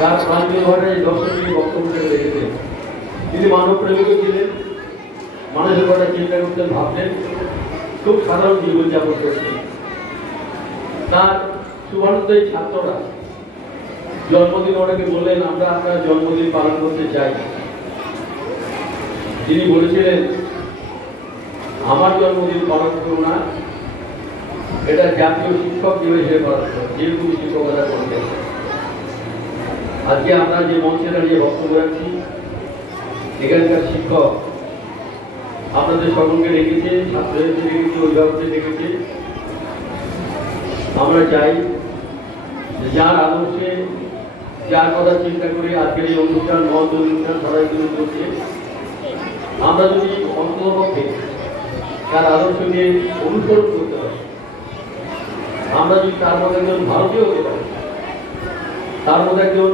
তার প্রান্তীয় ভাষায় দর্শনীয় বক্তব্য রেখেছেন। তিনি মানব প্রেমিকও ছিলেন, মানুষের কথা চিন্তা করতেন, ভাবতেন, খুব সাধারণ জীবনযাপন করতেন। তার শুভানুদ্দায়ী ছাত্ররা জন্মদিন ওনাকে বললেন, আমরা আপনার জন্মদিন পালন করতে চাই। তিনি বলেছিলেন, আমার জন্মদিন পালন করো না, এটা জাতীয় শিক্ষক দিবস হিসেবে পালন করো, যেহেতু শিক্ষকতা করতেন। আজকে আমরা যে মঞ্চে দাঁড়িয়ে বক্তব্য রাখছি, এখানকার শিক্ষক আপনাদের সকলকে রেখেছে, ছাত্রদের রেখেছে, অভিভাবকদের রেখেছে। আমরা চাই যার আদর্শে, যার কথা চিন্তা করে আজকের এই অনুষ্ঠান, মহৎ অনুষ্ঠান সবাই শুরু করছে, আমরা যদি অন্ততপক্ষে তার আদর্শ নিয়ে অনুসরণ করতে পারি, আমরা যদি তার মধ্যে একজন ভারতীয় হতে পারি, তার মধ্যে একজন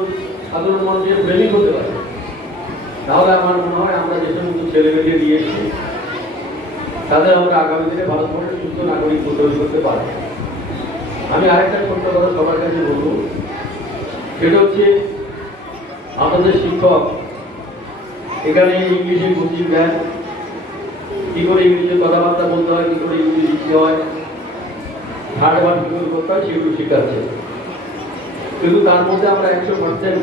সাধারণ মানুষের প্রেমিক হতে পারি, তাহলে আমার মনে হয় আমরা যে সমস্ত ছেলেমেয়েকে নিয়ে এসেছি তাদের আমরা আগামী দিনে ভারতবর্ষের সুস্থ নাগরিক তৈরি করতে পারব। আমি আরেকটা ছোট্ট কথা সবার কাছে বলবো, সেটা হচ্ছে আমাদের শিক্ষক এখানে ইংলিশে কোচিং দেন, কি করে ইংলিশে কথাবার্তা বলতে হয়, কি করে ইংলিশ লিখতে হয়, থার্ড ওয়ার্ড কি করে করতে হয়, সেগুলো শেখাচ্ছে। কিন্তু তার মধ্যে আমরা 100%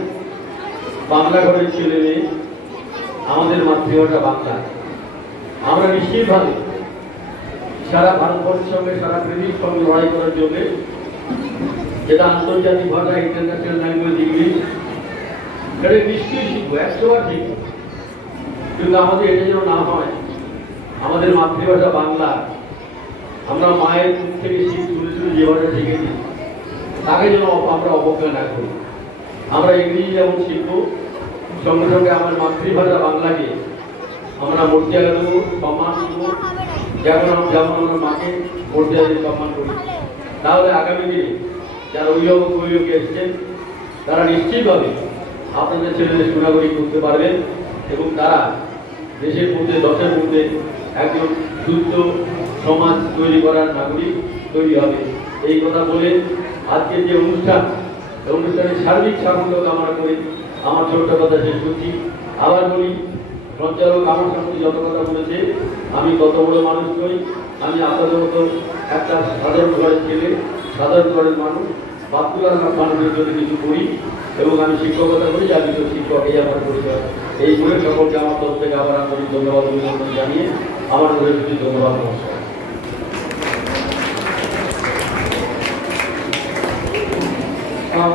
বাংলা ঘরের ছেলে মেয়ে, আমাদের মাতৃভাষা বাংলা। আমরা নিশ্চিতভাবে সারা ভারতবর্ষের সঙ্গে, সারা পৃথিবীর সঙ্গে লড়াই করার জন্য, যেটা আন্তর্জাতিক ভাষা, ইন্টারন্যাশনাল ল্যাঙ্গুয়েজ ইংলিশ, সেটা নিশ্চয়ই শিখবো, 100বার শিখবো। কিন্তু আমাদের এটা যেন না হয়, আমাদের মাতৃভাষা বাংলা, আমরা মায়ের মুখ থেকে শুনে শুনে যে ভাষা শিখেছি তাকে যেন আমরা অবজ্ঞা না করি। আমরা ইংরেজি যেমন শিখবো, সঙ্গে সঙ্গে আমার মাতৃভাষা বাংলাকে আমরা মর্যাদা দেবো, সম্মান দেবো, যেমন আমরা মাকে মর্যাদা সম্মান করি। তাহলে আগামী দিনে যারা অভিভাবক অভিভাবক এসছেন তারা নিশ্চিতভাবে আপনাদের ছেলেদের সুনাগরিক করতে পারবেন এবং তারা দেশের মধ্যে, দশের মধ্যে একজন সুস্থ সমাজ তৈরি করার নাগরিক তৈরি হবে। এই কথা বলে আজকের যে অনুষ্ঠানের সার্বিক সাফল্য কামনা করে আমার ছোট্ট কথা শেষ করছি। আবার বলি, সঞ্চালক আমার সঙ্গে যত কথা বলেছে, আমি তত বড় মানুষ নই, আমি আপনাদের মতো একটা সাধারণ ঘরের ছেলে, সাধারণ ঘরের মানুষ, বাচ্চার মানুষের জন্য কিছু করি এবং আমি শিক্ষকতা করি, আমি তো শিক্ষক, এই আমার পরিচয়। এই করে সকলকে আমার তরফ থেকে আবার আন্তরিক ধন্যবাদ অভিনন্দন জানিয়ে আমার প্রতি ধন্যবাদ, নমস্কার।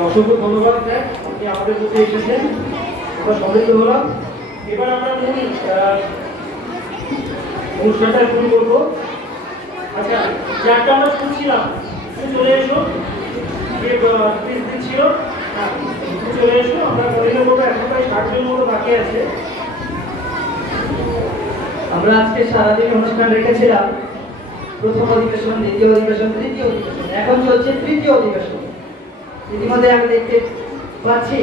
অসংখ্য ধন্যবাদ স্যার, আপনি আমাদের মধ্যে এসেছেন, আমরা সমৃদ্ধ হলাম। এবার আমরা অনুষ্ঠানটা শুরু করবো। আচ্ছা, যারটা আমরা শুনছিলাম চলে এসো, যে দিন ছিল চলে এসো, আমরা কদিনের মতো এখন প্রায় 60 জনের মতো বাকি আছে। আমরা আজকে সারাদিন অনুষ্ঠান রেখেছিলাম, প্রথম অধিবেশন, দ্বিতীয় অধিবেশন, তৃতীয় অধিবেশন, এখন চলছে তৃতীয় অধিবেশন। ইতিমধ্যে আমি দেখতে পাচ্ছি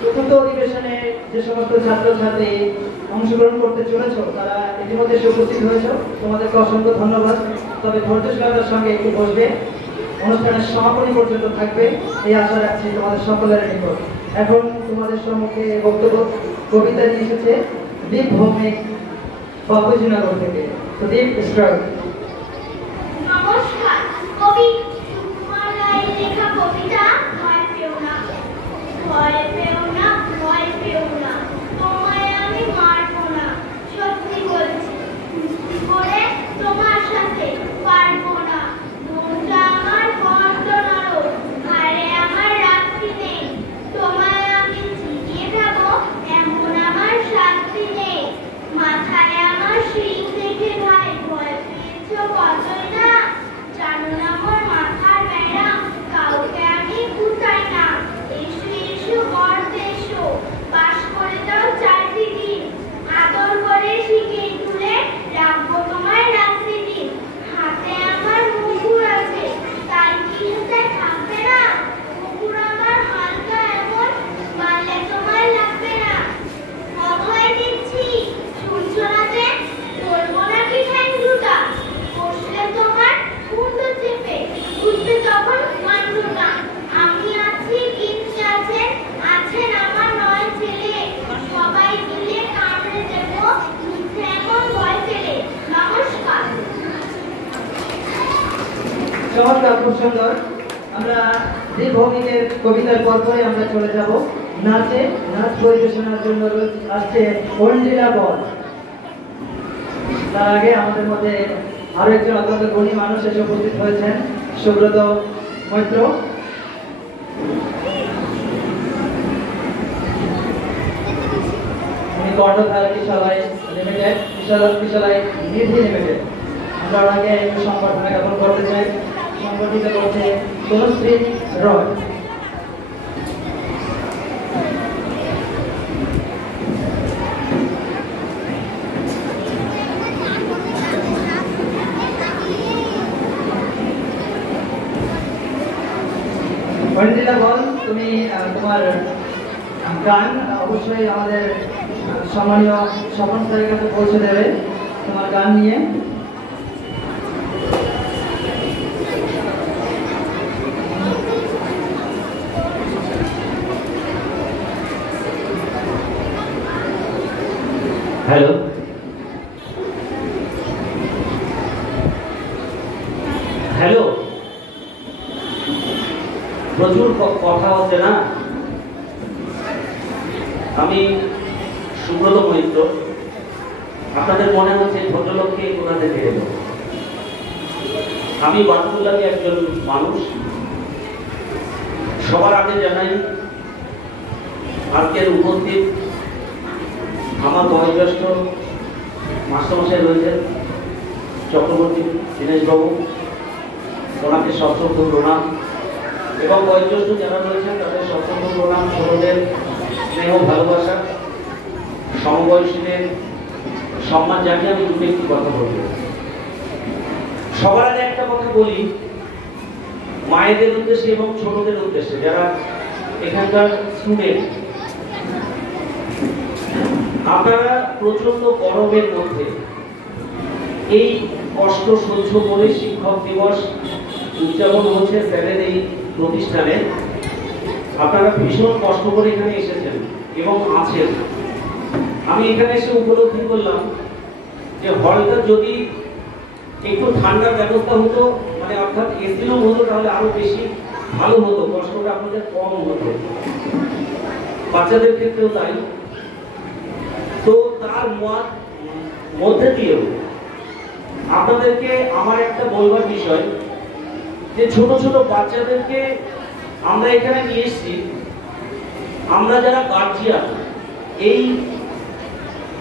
চতুর্থ অধিবেশনে যে সমস্ত ছাত্রছাত্রী অংশগ্রহণ করতে চলেছ তারা ইতিমধ্যে উপস্থিত হয়েছ, তোমাদেরকে অসংখ্য ধন্যবাদ। তবে ধৈর্যশীলতার সঙ্গে একটু বসবে, অনুষ্ঠানের সমাপনী পর্যন্ত থাকবে এই আশা রাখছি তোমাদের সকলের নিকট। এখন তোমাদের সম্মুখে বক্তব্য কবিতা নিয়ে এসেছে দীপ ভৌমিক, বাপুজিনগর থেকে। তো দীপ, স্ট্রাইক। নমস্কার, কবি সুকুমার রায়ের লেখা কবিতা ভয় পেও না, ভয় পেও না, ভয় পেও না, তোমায় আমি মারবো না, সত্যি বলছি, কুস্তি করে তোমার সাথে পারবো না, মনটা আমার বড্ড নরম, ঘাড়ে আমার রাখি নেই, তোমায় আমি জিতিয়ে যাবো এমন আমার শাস্তি নেই, মাথায় আমার শিং দেখে ভাই ভয় পেয়েছো কতই না, জানো না মোর মাথার ব্যায়াম, কাউকে আমি কুতাই না, এসো এসো চমৎকার, খুব সুন্দর। আমরা দীর্ঘমিনের কবিতার পরপরে আমরা চলে যাব নাচে। নাচ পরিবেশনার জন্য আসছে অঞ্জিলা বল। তার আগে আমাদের মধ্যে আরো একজন অত্যন্ত গুণী মানুষ এসে উপস্থিত হয়েছেন, সুব্রত মৈত্র। উনি কর্ণধার কিশোরাই লিমিটেড, কিশোরাই নিধি লিমিটেড। আমরা ওনাকে একটু সংবর্ধনা জ্ঞাপন করতে চাই। সংগঠিত করছে তনুশ্রী রয়। অঞ্জিলা বল, তুমি তোমার গান অবশ্যই আমাদের সম্মানীয় স্বপন স্যারের কাছে পৌঁছে দেবে তোমার গান নিয়ে। হ্যালো, হ্যালো, প্রচুর কথা হচ্ছে না? আমি সুব্রত মৈত্র। আপনাদের মনে হচ্ছে ভদ্রলোককে কোথা থেকে এলো। আমি বাতুল্লাহি একজন মানুষ। সবার আগে জানাই আজকের উপস্থিত আমার বয়োজ্যেষ্ঠ মাস্টারমশাই রয়েছেন চক্রবর্তী দীনেশবাবু, ওনাকে সশ্রদ্ধ প্রণাম, এবং বয়োজ্যেষ্ঠ যারা রয়েছেন তাদের সশ্রদ্ধ প্রণাম, ছোটদের স্নেহ ভালোবাসা, সমবয়সীদের সম্মান জানিয়ে আমি দুটো একটি কথা বলব। সবার আগে একটা কথা বলি মায়েদের উদ্দেশ্যে এবং ছোটদের উদ্দেশ্যে, যারা এখানকার স্টুডেন্ট। আপনারা প্রচন্ড গরমের মধ্যে এই কষ্ট সহ্য করে শিক্ষক দিবস উদযাপন হচ্ছে স্যারের এই প্রতিষ্ঠানে। আপনারা ভীষণ কষ্ট করে এখানে এসেছেন এবং আছেন। আমি এখানে এসে উপলব্ধি করলাম যে হলটা যদি একটু ঠান্ডার ব্যবস্থা হতো, মানে অর্থাৎ এসি রুম হতো, তাহলে আরো বেশি ভালো হতো, কষ্টটা আপনাদের কম হতো, বাচ্চাদের ক্ষেত্রেও তাই। তো তার মধ্যে দিয়েও আপনাদেরকে আমার একটা বলবার বিষয় যে ছোট ছোট বাচ্চাদেরকে আমরা এখানে নিয়ে এসেছি। আমরা যারা গার্জিয়ান, এই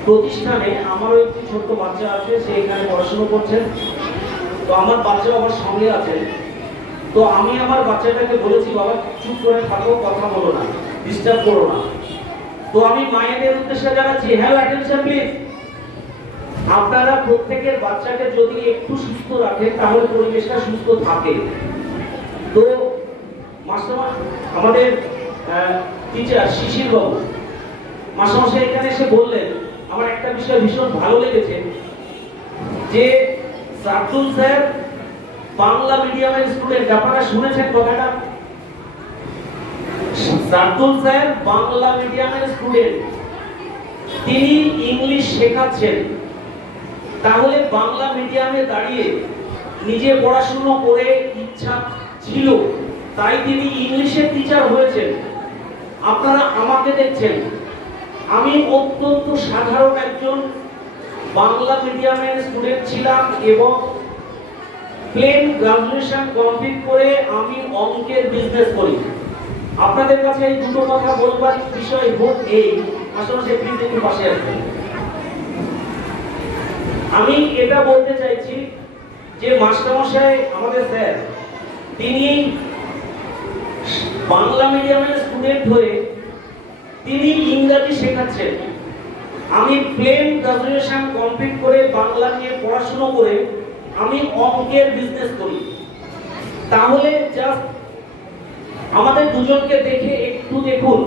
প্রতিষ্ঠানে আমারও একটি ছোট্ট বাচ্চা আছে, সে এখানে পড়াশোনা করছে। তো আমার বাচ্চা আমার সঙ্গে আছে। তো আমি আমার বাচ্চাটাকে বলেছি, বাবা চুপ করে থাকো, কথা বলো না, ডিস্টার্ব করো না। তো আমি মায়েদের উদ্দেশ্যে জানাচ্ছি, হ্যালো, অ্যাটেনশন প্লিজ। আপনারা প্রত্যেকের বাচ্চাকে যদি একটু সুস্থ রাখেন তাহলে পরিবেশটা সুস্থ থাকে। তো আমাদের টিচার শিশির বাবু মাস্টারমশাই এখানে এসে বললেন, আমার একটা বিষয় ভীষণ ভালো লেগেছে যে সার্দুল স্যার বাংলা মিডিয়ামের স্টুডেন্ট। আপনারা শুনেছেন কথাটা? সার্দুল স্যার বাংলা মিডিয়ামের স্টুডেন্ট, তিনি ইংলিশ শেখাচ্ছেন। তাহলে বাংলা মিডিয়ামে দাঁড়িয়ে নিজে পড়াশোনা করে ইচ্ছা ছিল, তাই তিনি ইংলিশের টিচার হয়েছেন। আপনারা আমাকে দেখছেন, আমি অত্যন্ত সাধারণ একজন বাংলা মিডিয়ামের স্টুডেন্ট ছিলাম এবং প্লেন গ্রাজুয়েশন কমপ্লিট করে আমি অঙ্কের বিজনেস করি। আপনাদের কাছে এই দুটো কথা বলবার বিষয় হোক এই, আসলে সে প্লিজ একটু পাশে আসবেন। আমি এটা বলতে চাইছি যে মাস্টারমশাই আমাদের স্যার, তিনি বাংলা মিডিয়ামের স্টুডেন্ট হয়ে তিনি ইংরেজি শেখাচ্ছেন। আমি প্লেন গ্রাজুয়েশন কমপ্লিট করে বাংলা নিয়ে পড়াশোনা করে আমি অঙ্কের বিজনেস করি। তাহলে জাস্ট আমাদের দুজনকে দেখে একটু দেখুন,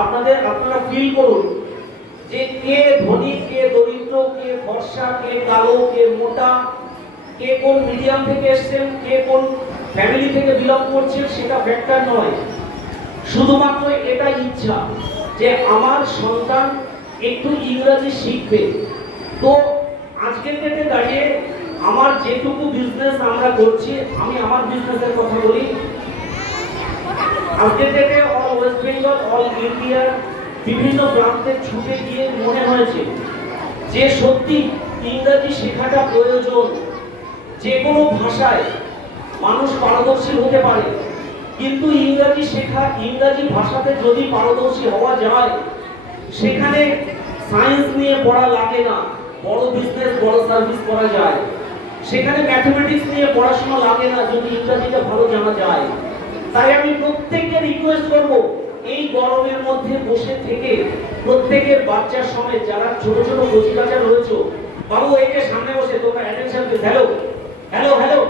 আপনারা ফিল করুন যে কে ধনী, কে দরিদ্র, কে ফর্সা, কে কালো, কে মোটা, কে কোন মিডিয়াম থেকে এসেছেন, কে কোন ফ্যামিলি থেকে বিলং করছেন, সেটা ফ্যাক্টর নয়। শুধুমাত্র এটা ইচ্ছা যে আমার সন্তান একটু ইংরেজি শিখবে। তো আজকের ডেটে দাঁড়িয়ে আমার যেটুকু বিজনেস আমরা করছি, আমি আমার বিজনেসের কথা বলি। আজকের ডেটে অল ওয়েস্ট বেঙ্গল, অল ইন্ডিয়ার বিভিন্ন প্রান্তে ছুটে গিয়ে মনে হয়েছে যে সত্যি ইংরেজি শেখাটা প্রয়োজন। যে কোনো ভাষায় মানুষ পারদর্শী হতে পারে, কিন্তু ইংরেজি শেখা, ইংরেজি ভাষাতে যদি পারদর্শী হওয়া যায়, সেখানে সায়েন্স নিয়ে পড়া লাগে না, বড় বিজনেস বড় সার্ভিস করা যায়। সেখানে ম্যাথমেটিক্স নিয়ে পড়াশোনা লাগে না যদি ইংরেজিটা ভালো জানা যায়। তাই আমি প্রত্যেককে রিকোয়েস্ট করব, এই গরমের মধ্যে বসে থেকে প্রত্যেকের বাচ্চার সঙ্গে যারা ছোট ছোট কচি কাঁচা রয়েছে, বাবু এই যে সামনে বসে তোমরা অ্যাটেনশন দিন, হ্যালো হ্যালো হ্যালো,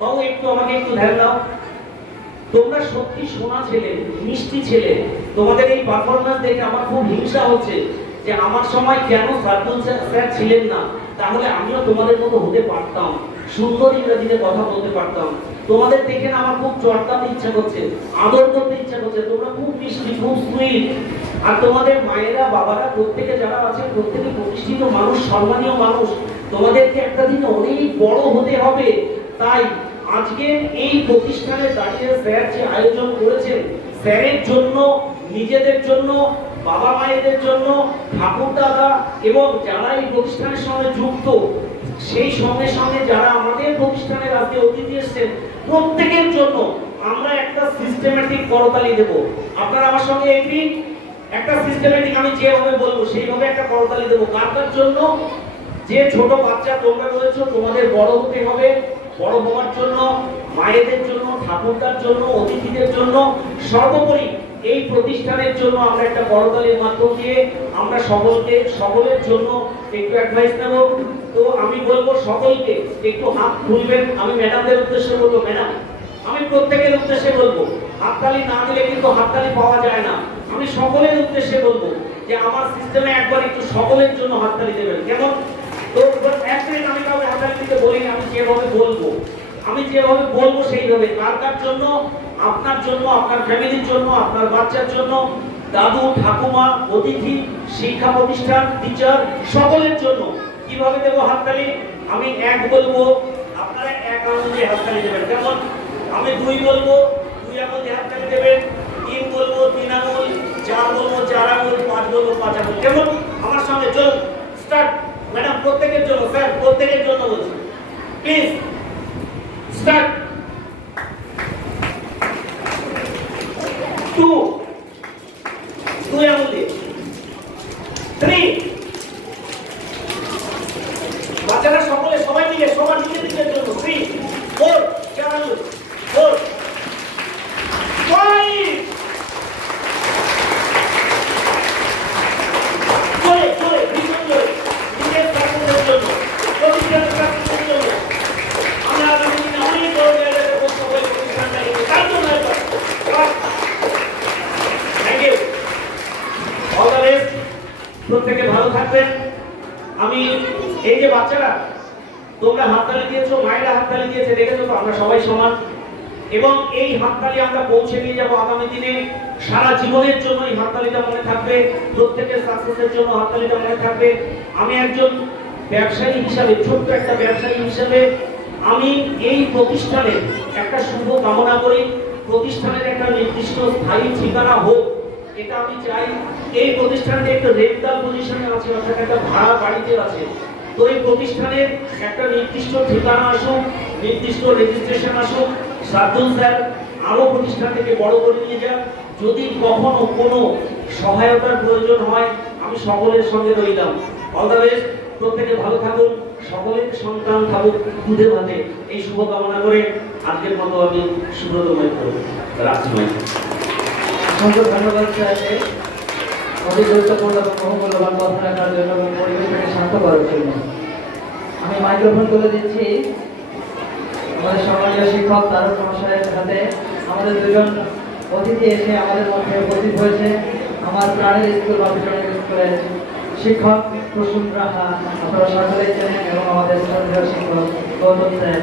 বাবু একটু আমাকে একটু ধ্যান দাও। তোমরা সত্যি সোনা ছেলে, মিষ্টি ছেলে। তোমাদের এই পারফরম্যান্স দেখে আমার খুব হিংসা হচ্ছে যে আমার সময় কেন সার্দুল স্যার ছিলেন না, তাহলে আমিও তোমাদের মতো হতে পারতাম, সুন্দর ইংরেজিতে কথা বলতে পারতাম। তোমাদের দেখে না আমার খুব চটকাতে ইচ্ছা করছে, আদর করতে ইচ্ছা করছে। তোমরা খুব মিষ্টি, খুব সুইট। আর তোমাদের মায়েরা বাবারা প্রত্যেকে যারা আছে, প্রত্যেকে প্রতিষ্ঠিত মানুষ, সম্মানীয় মানুষ। তোমাদেরকে একটা দিন অনেক বড় হতে হবে। তাই আজকে এই প্রতিষ্ঠানে দাঁড়িয়ে স্যার যে আয়োজন করেছেন, স্যারের জন্য, নিজেদের জন্য, বাবা মায়েদের জন্য, ঠাকুর দাদা এবং যারা এই প্রতিষ্ঠানের সঙ্গে যুক্ত, সেই সঙ্গে সঙ্গে যারা আমাদের প্রতিষ্ঠানের আজকে অতিথি এসেছেন, প্রত্যেকের জন্য আমরা একটা সিস্টেমেটিক করতালি দেব। আপনারা আমার সঙ্গে এগ্রি? একটা সিস্টেমেটিক, আমি যেভাবে বলবো সেইভাবে একটা করতালি দেব। কার জন্য? যে ছোট বাচ্চা তোমরা রয়েছো, তোমাদের বড় হতে হবে। বড় হওয়ার জন্য, মায়েদের জন্য, ঠাকুরদার জন্য, অতিথিদের জন্য, সর্বোপরি এই প্রতিষ্ঠানের জন্য আমরা একটা করতালির মাধ্যম দিয়ে আমরা সকলের জন্য একটু অ্যাডভাইস নেব। তো আমি বলবো সকলকে একটু হাত খুলবেন। আমি ম্যাডামদের উদ্দেশ্যে বলবো, ম্যাডাম আমি প্রত্যেকের উদ্দেশ্যে বলবো, হাততালি না দিলে কিন্তু হাততালি পাওয়া যায় না। আমি সকলের উদ্দেশ্যে বলবো যে আমার সিস্টেমে একবার একটু সকলের জন্য হাততালি দেবেন, কেমন? তো এক মিনিট, আমি কাউকে হাততালি দিতে বলিনি, আমি যেভাবে বলবো সেইভাবে। কার জন্য? আপনার জন্য, আপনার ফ্যামিলির জন্য, আপনার বাচ্চার জন্য, দাদু ঠাকুমা, অতিথি, শিক্ষা প্রতিষ্ঠান, টিচার, সকলের জন্য। কিভাবে দেবো হাততালি? আমি এক বলবো, আপনারা এক আঙুল দিয়ে হাততালি দেবেন, কেমন? আমি দুই বলবো, দুই আঙুল দিয়ে হাততালি দেবেন। তিন বলবো, তিন আঙুল। চার বলবো, চার আঙুল। পাঁচ বলবো, পাঁচ আঙুল। কেমন? আমার সঙ্গে চলুন, স্টার্ট। ম্যাডাম প্রত্যেকের জন্য, স্যার প্রত্যেকের জন্য বলছি, প্লিজ স্টার্ট। 2 আঙুল দিয়ে। 3 বাচ্চারা সকলে সবাই মিলে সবার নিজের জন্য। 3 4 4 আঙুল। 4 5 চলে ভীষণ জোরে নিজের ছাত্রদের জন্য, প্রতিষ্ঠানের ছাত্রদের জন্য। আমরা আগামী দিনে অনেক বড় জায়গায় সবাই প্রতিষ্ঠানটা তার জন্য। Thank you, all the best. প্রত্যেকে ভালো থাকবেন। আমি এই যে বাচ্চারা তোমরা হাততালি দিয়েছো, মায়েরা হাততালি দিয়েছে, দেখেছো তো আমরা সবাই সমান। এবং এই হাততালি আমরা পৌঁছে নিয়ে যাব আগামী দিনে। সারা জীবনের জন্য এই হাততালিটা মনে থাকবে, প্রত্যেকের সাকসেসের জন্য হাততালিটা মনে থাকবে। আমি একজন ব্যবসায়ী হিসাবে, ছোট্ট একটা ব্যবসায়ী হিসাবে আমি এই প্রতিষ্ঠানের একটা শুভ কামনা করি। প্রতিষ্ঠানের একটা নির্দিষ্ট স্থায়ী ঠিকানা হোক, এটা আমি চাই। এই প্রতিষ্ঠানটি একটা রেন্টাল পজিশনে আছে, অর্থাৎ একটা ভাড়া বাড়িতে আছে। তো এই প্রতিষ্ঠানের একটা নির্দিষ্ট ঠিকানা আসুক, নির্দিষ্ট রেজিস্ট্রেশন আসুক। সার্দুল স্যার আরো প্রতিষ্ঠানটিকে বড় করে নিয়ে যান। যদি কখনো কোনো সহায়তার প্রয়োজন হয়, আমি সকলের সঙ্গে রইলাম। All the best. প্রত্যেকে ভালো থাকুন, সকলের সন্তান থাকুক দুধে ভাতে, এই শুভকামনা করে আজকের মতো আমি সুব্রত মাইত্র রাখছি। অসংখ্য ধন্যবাদ স্যারকে অতি গুরুত্বপূর্ণ এবং বহুমূল্যবান কথা রাখার জন্য এবং পরিবেশকে শান্ত করার জন্য। আমি মাইক্রোফোন তুলে দিচ্ছি আমাদের সম্মানীয় শিক্ষক তারক মহাশয়ের হাতে। আমাদের দুজন অতিথি এসে আমাদের মধ্যে উপস্থিত হয়েছে। আমার প্রাণের স্কুল বাবুচরণ স্কুলের শিক্ষক প্রসূন রাহা, আপনারা সকলেই চেনেন, এবং আমাদের শ্রদ্ধেয় শিক্ষক গৌতম স্যার।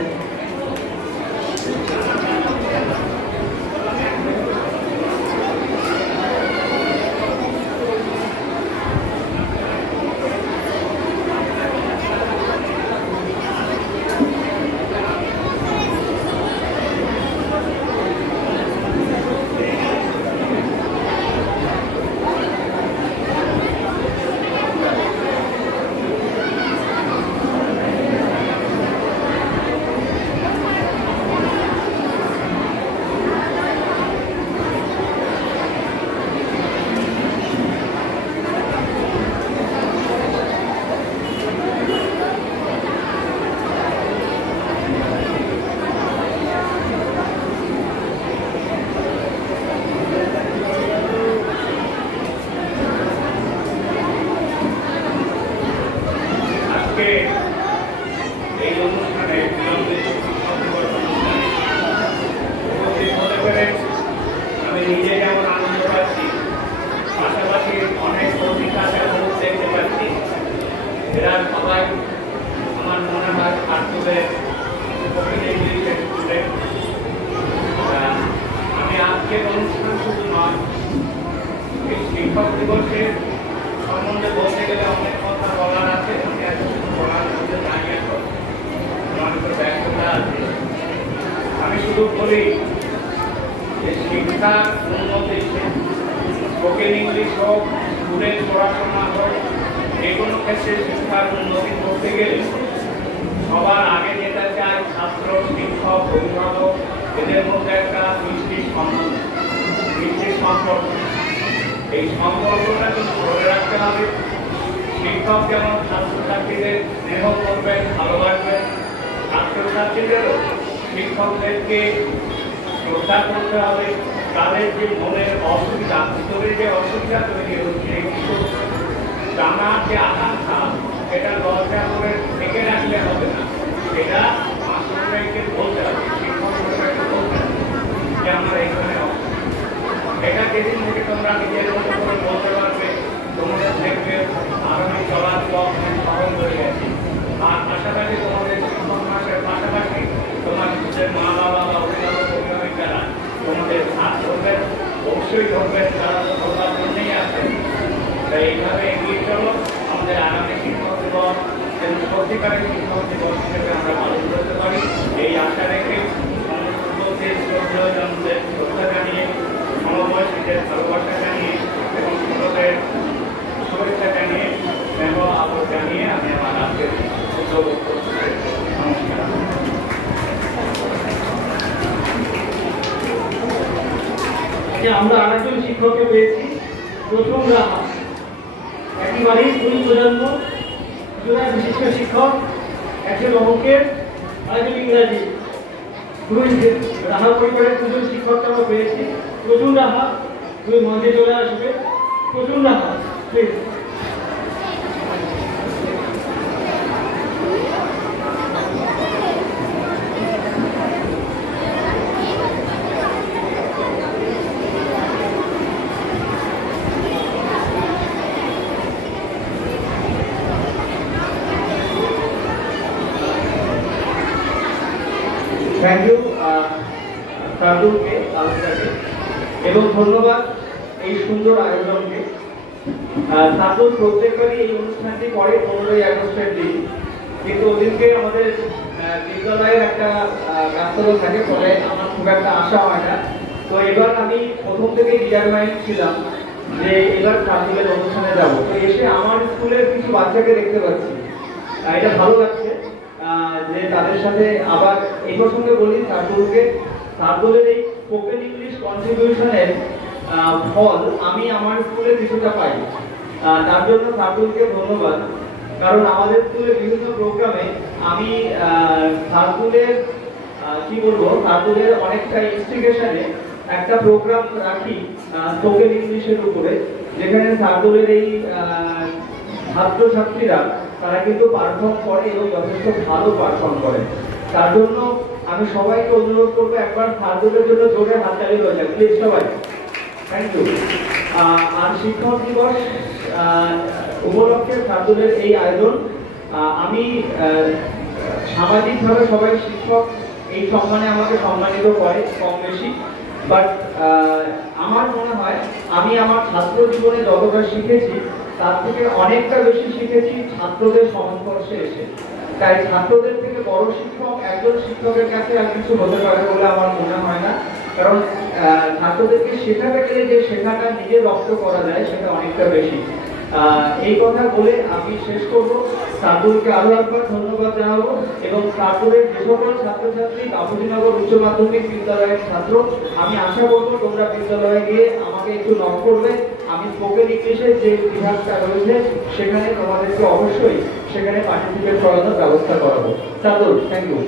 বিকাশের মুখ দেখতে পাচ্ছি। এরা সবাই আমার মনে হয় ছাত্রদের ইংলিশের স্টুডেন্ট। আমি আজকের অনুষ্ঠান শুধু নয়, এই শিক্ষক দিবসের সম্বন্ধে বলতে গেলে অনেক কথা বলার আছে, আমি এত কিছু বলার মধ্যে নাই এখন, আমার তো ব্যস্ততা আছে। আমি শুধু বলি যে শিক্ষার উন্নতি, স্পোকেন ইংলিশ হোক, স্কুলের পড়াশোনা হোক, যে কোনো ক্ষেত্রে শিক্ষার উন্নতি করতে গেলে সবার আগে যেটা চাই ছাত্র, শিক্ষক, অভিভাবক এদের মধ্যে একটা মিষ্টি সম্পর্ক। এই সম্পর্কটা কিন্তু ধরে রাখতে হবে। শিক্ষক যেমন ছাত্রছাত্রীদের স্নেহ করবেন, ভালোবাসবেন, ছাত্রছাত্রীদেরও শিক্ষকদেরকে শ্রদ্ধা করতে হবে। তাদের যে মনের অসুবিধা, ভিতরে যে অসুবিধা তৈরি হচ্ছে, কিছু জানার যে আকাঙ্ক্ষা, এটা দরজা করে থেকে রাখলে হবে না। এটা মাস্টারকে বলতে হবে, শিক্ষককে বলতে হবে যে আমার এখানে এটা যেদিন থেকে তোমরা নিজের মতো করে বলতে পারবে, তোমাদের দেখবে আগামী চলার পথ সহজ হয়ে গেছে। আর পাশাপাশি তোমাদের শিক্ষক মাসের পাশাপাশি তোমার নিজের মা বাবা বা অভিভাবক অভিভাবিকারা তোমাদের হাত ধরবেন, অবশ্যই ধরবেন, তারা তো ধরবার জন্যই আছে। তাই এইভাবে এগিয়ে চলো। আমাদের আগামী শিক্ষক দিবস যেন সত্যিকারের শিক্ষক দিবস হিসেবে আমরা পালন করতে পারি, এই আশা রেখে শ্রদ্ধা জানিয়ে, সমবয়সীদের ভালোবাসা জানিয়ে এবং ছোটদের শুভেচ্ছা জানিয়ে, স্নেহ আদর জানিয়ে আমি আমার আজকের নমস্কার। আমরা আরেকজন শিক্ষককে পেয়েছি, প্রথম রাহা, একেবারেই দুই প্রজন্ম, দুজন বিশিষ্ট শিক্ষক, একজন অঙ্কের আরেকজন ইংরাজি। দুই রাহা পরিবারের দুজন শিক্ষককে আমরা পেয়েছি। প্রথম রাহা, তুমি মঞ্চে চলে আসবে। প্রথম রাহা, প্লিজ। থ্যাংক ইউ কার্টুনকে, আলোচনাকে, এবং ধন্যবাদ এই সুন্দর আয়োজনকে। কার্টুন প্রত্যেকবারই এই অনুষ্ঠানটি করে 15ই আগস্টের দিন, কিন্তু ওদিনকে আমাদের বিদ্যালয়ের একটা ব্যস্ততা থাকে, ফলে আমার খুব একটা আশা হয় না। তো এবার আমি প্রথম থেকে ডিটারমাইন্ড ছিলাম যে এবার কার্টুনের অনুষ্ঠানে যাব। তো এসে আমার স্কুলের কিছু বাচ্চাকে দেখতে পাচ্ছি, এটা ভালো লাগছে যে তাদের সাথে আবার এই প্রসঙ্গে বলি কার্টুনকে, কার্টুনের এই স্পোকেন ইংলিশ কন্ট্রিবিউশনের ফল আমি আমার স্কুলে কিছুটা পাই। তার জন্য কার্টুনকে ধন্যবাদ। কারণ আমাদের স্কুলে বিভিন্ন প্রোগ্রামে আমি কার্টুনের কি বলবো, কার্টুনের অনেকটা ইনস্টিগেশনে একটা প্রোগ্রাম রাখি স্পোকেন ইংলিশের উপরে, যেখানে কার্টুনের এই ছাত্রছাত্রীরা তারা কিন্তু পারফর্ম করে এবং যথেষ্ট ভালো পারফর্ম করে। তার জন্য আমি সবাইকে অনুরোধ করবো একবার কার্টুনের জন্য জোরে হাততালি হয়ে যাক প্লিজ সবাই। Thank you. আর শিক্ষক দিবস উপলক্ষে কার্টুনের এই আয়োজন, আমি সামাজিকভাবে সবাই শিক্ষক এই সম্মানে আমাকে সম্মানিত করে কম বেশি, বাট আমার মনে হয় আমি আমার ছাত্র জীবনে যতটা শিখেছি তার থেকে অনেকটা বেশি শিখেছি ছাত্রদের সংস্পর্শে এসে। তাই ছাত্রদের থেকে বড় শিক্ষক একজন শিক্ষকের কাছে আর কিছু হতে পারে বলে আমার মনে হয় না। কারণ ছাত্রদেরকে শেখাতে গেলে যে শেখাটা নিজে রপ্ত করা যায় সেটা অনেকটা বেশি। এই কথা বলে আমি শেষ করবো। কার্টুনকে আরো একবার ধন্যবাদ জানাবো এবং কার্টুনের যে সকল ছাত্রছাত্রী বাপুজীনগর উচ্চ মাধ্যমিক বিদ্যালয়ের ছাত্র, আমি আশা করবো তোমরা বিদ্যালয়ে গিয়ে আমাকে একটু নক করবে। আমি স্পোকেন ইংলিশের যে বিভাগটা রয়েছে সেখানে তোমাদেরকে অবশ্যই সেখানে পার্টিসিপেট করানোর ব্যবস্থা করাবো। Cartoon, thank you.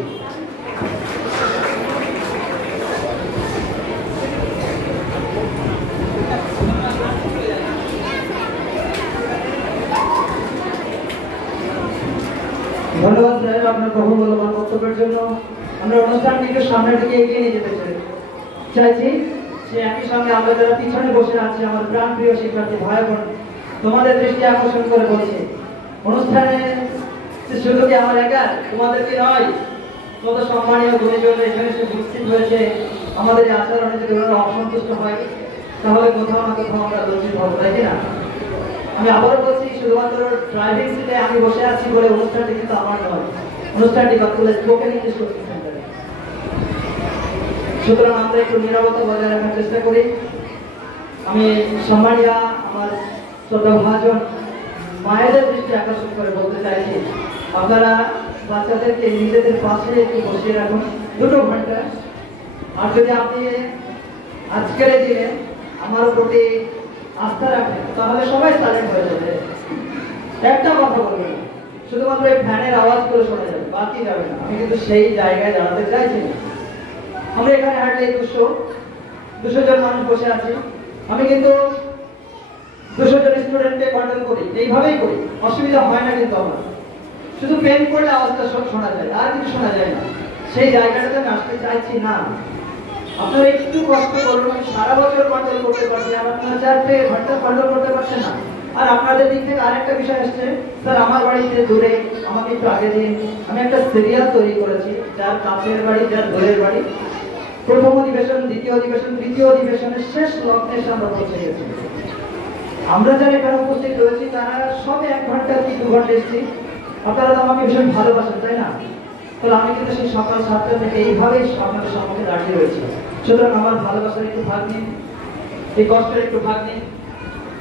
ধন্যবাদ স্যার আপনার বহুমূল্যবান বক্তব্যের জন্য। আমরা অনুষ্ঠানটিকে সামনের দিকে এগিয়ে নিয়ে যেতে চাইছি। সে একই সঙ্গে আমরা যারা পিছনে বসে আছি আমার প্রাণপ্রিয় শিক্ষার্থী ভাই বোন তোমাদের দৃষ্টি আকর্ষণ করে বলছি, অনুষ্ঠানে শুধু কি আমার একা, তোমাদের কি নয়? কত সম্মানীয় গুণীজন এখানে এসে উপস্থিত হয়েছে। আমাদের এই আচরণে যদি ওরা অসন্তুষ্ট হয় তাহলে কোথাও না কোথাও আমরা লজ্জিত হবো, তাই না? আমি আবারও বলছি, শুধুমাত্র ড্রাইভিং সিটে আমি বসে আছি বলে অনুষ্ঠানটি কিন্তু আমার নয়। অনুষ্ঠানটি কতগুলো স্পোকেন ইংলিশ কোচিং সেন্টারে। সুতরাং আমরা একটু নিরাপত্তা বজায় রাখার চেষ্টা করি। আমি সম্মানীয় আমার শ্রদ্ধাভাজন মায়েদের দৃষ্টি আকর্ষণ করে বলতে চাইছি, আপনারা বাচ্চাদেরকে নিজেদের পাশে একটু বসিয়ে রাখুন 2 ঘন্টা। আর যদি আপনি আজকের দিনে আমার প্রতি আস্থা রাখেন তাহলে সবাই সাইলেন্ট হয়ে যাবে, একটা কথা বলবেন না, শুধুমাত্র এই ফ্যানের আওয়াজগুলো শোনা যাবে, বাকি যাবে না। আমি কিন্তু সেই জায়গায় দাঁড়াতে চাইছি না। আমরা এখানে হাঁটলে 200 জন মানুষ বসে আছি। আমি কিন্তু 200 জন স্টুডেন্টকে কন্ট্রোল করি, এইভাবেই করি, অসুবিধা হয় না কিন্তু আমার। শুধু পেন করলে আওয়াজটা সব শোনা যায়, আর কিছু শোনা যায় না। সেই জায়গাটাতে আমি আসতে চাইছি না। আপনারা একটু কষ্ট করুন। আমি সারা বছর কন্ট্রোল করতে পারছি, আর আপনারা 4 ঘন্টা কন্ট্রোল করতে পারছেন না। আর আপনাদের দিক থেকে আরেকটা বিষয় আসছে, স্যার আমার বাড়িতে দূরে, আমাকে একটু আগে দিন। আমি একটা সিরিয়াল তৈরি করেছি, যার কাছের বাড়ি, যার দূরের বাড়ি, প্রথম অধিবেশন, দ্বিতীয় অধিবেশন, তৃতীয় অধিবেশনের শেষ লগ্নে এসে আমরা পৌঁছে গেছি। আমরা যারা এখানে উপস্থিত রয়েছি তারা সবে 1 ঘন্টা কি 2 ঘন্টা এসেছি। আপনারা তো আমাকে ভীষণ ভালোবাসেন, তাই না? তাহলে আমি কিন্তু সেই সকাল 7টা থেকে এইভাবেই আপনাদের সম্মুখে দাঁড়িয়ে রয়েছি। সুতরাং আমার ভালোবাসার একটু ভাগ নিন, এই কষ্টের একটু ভাগ নিন।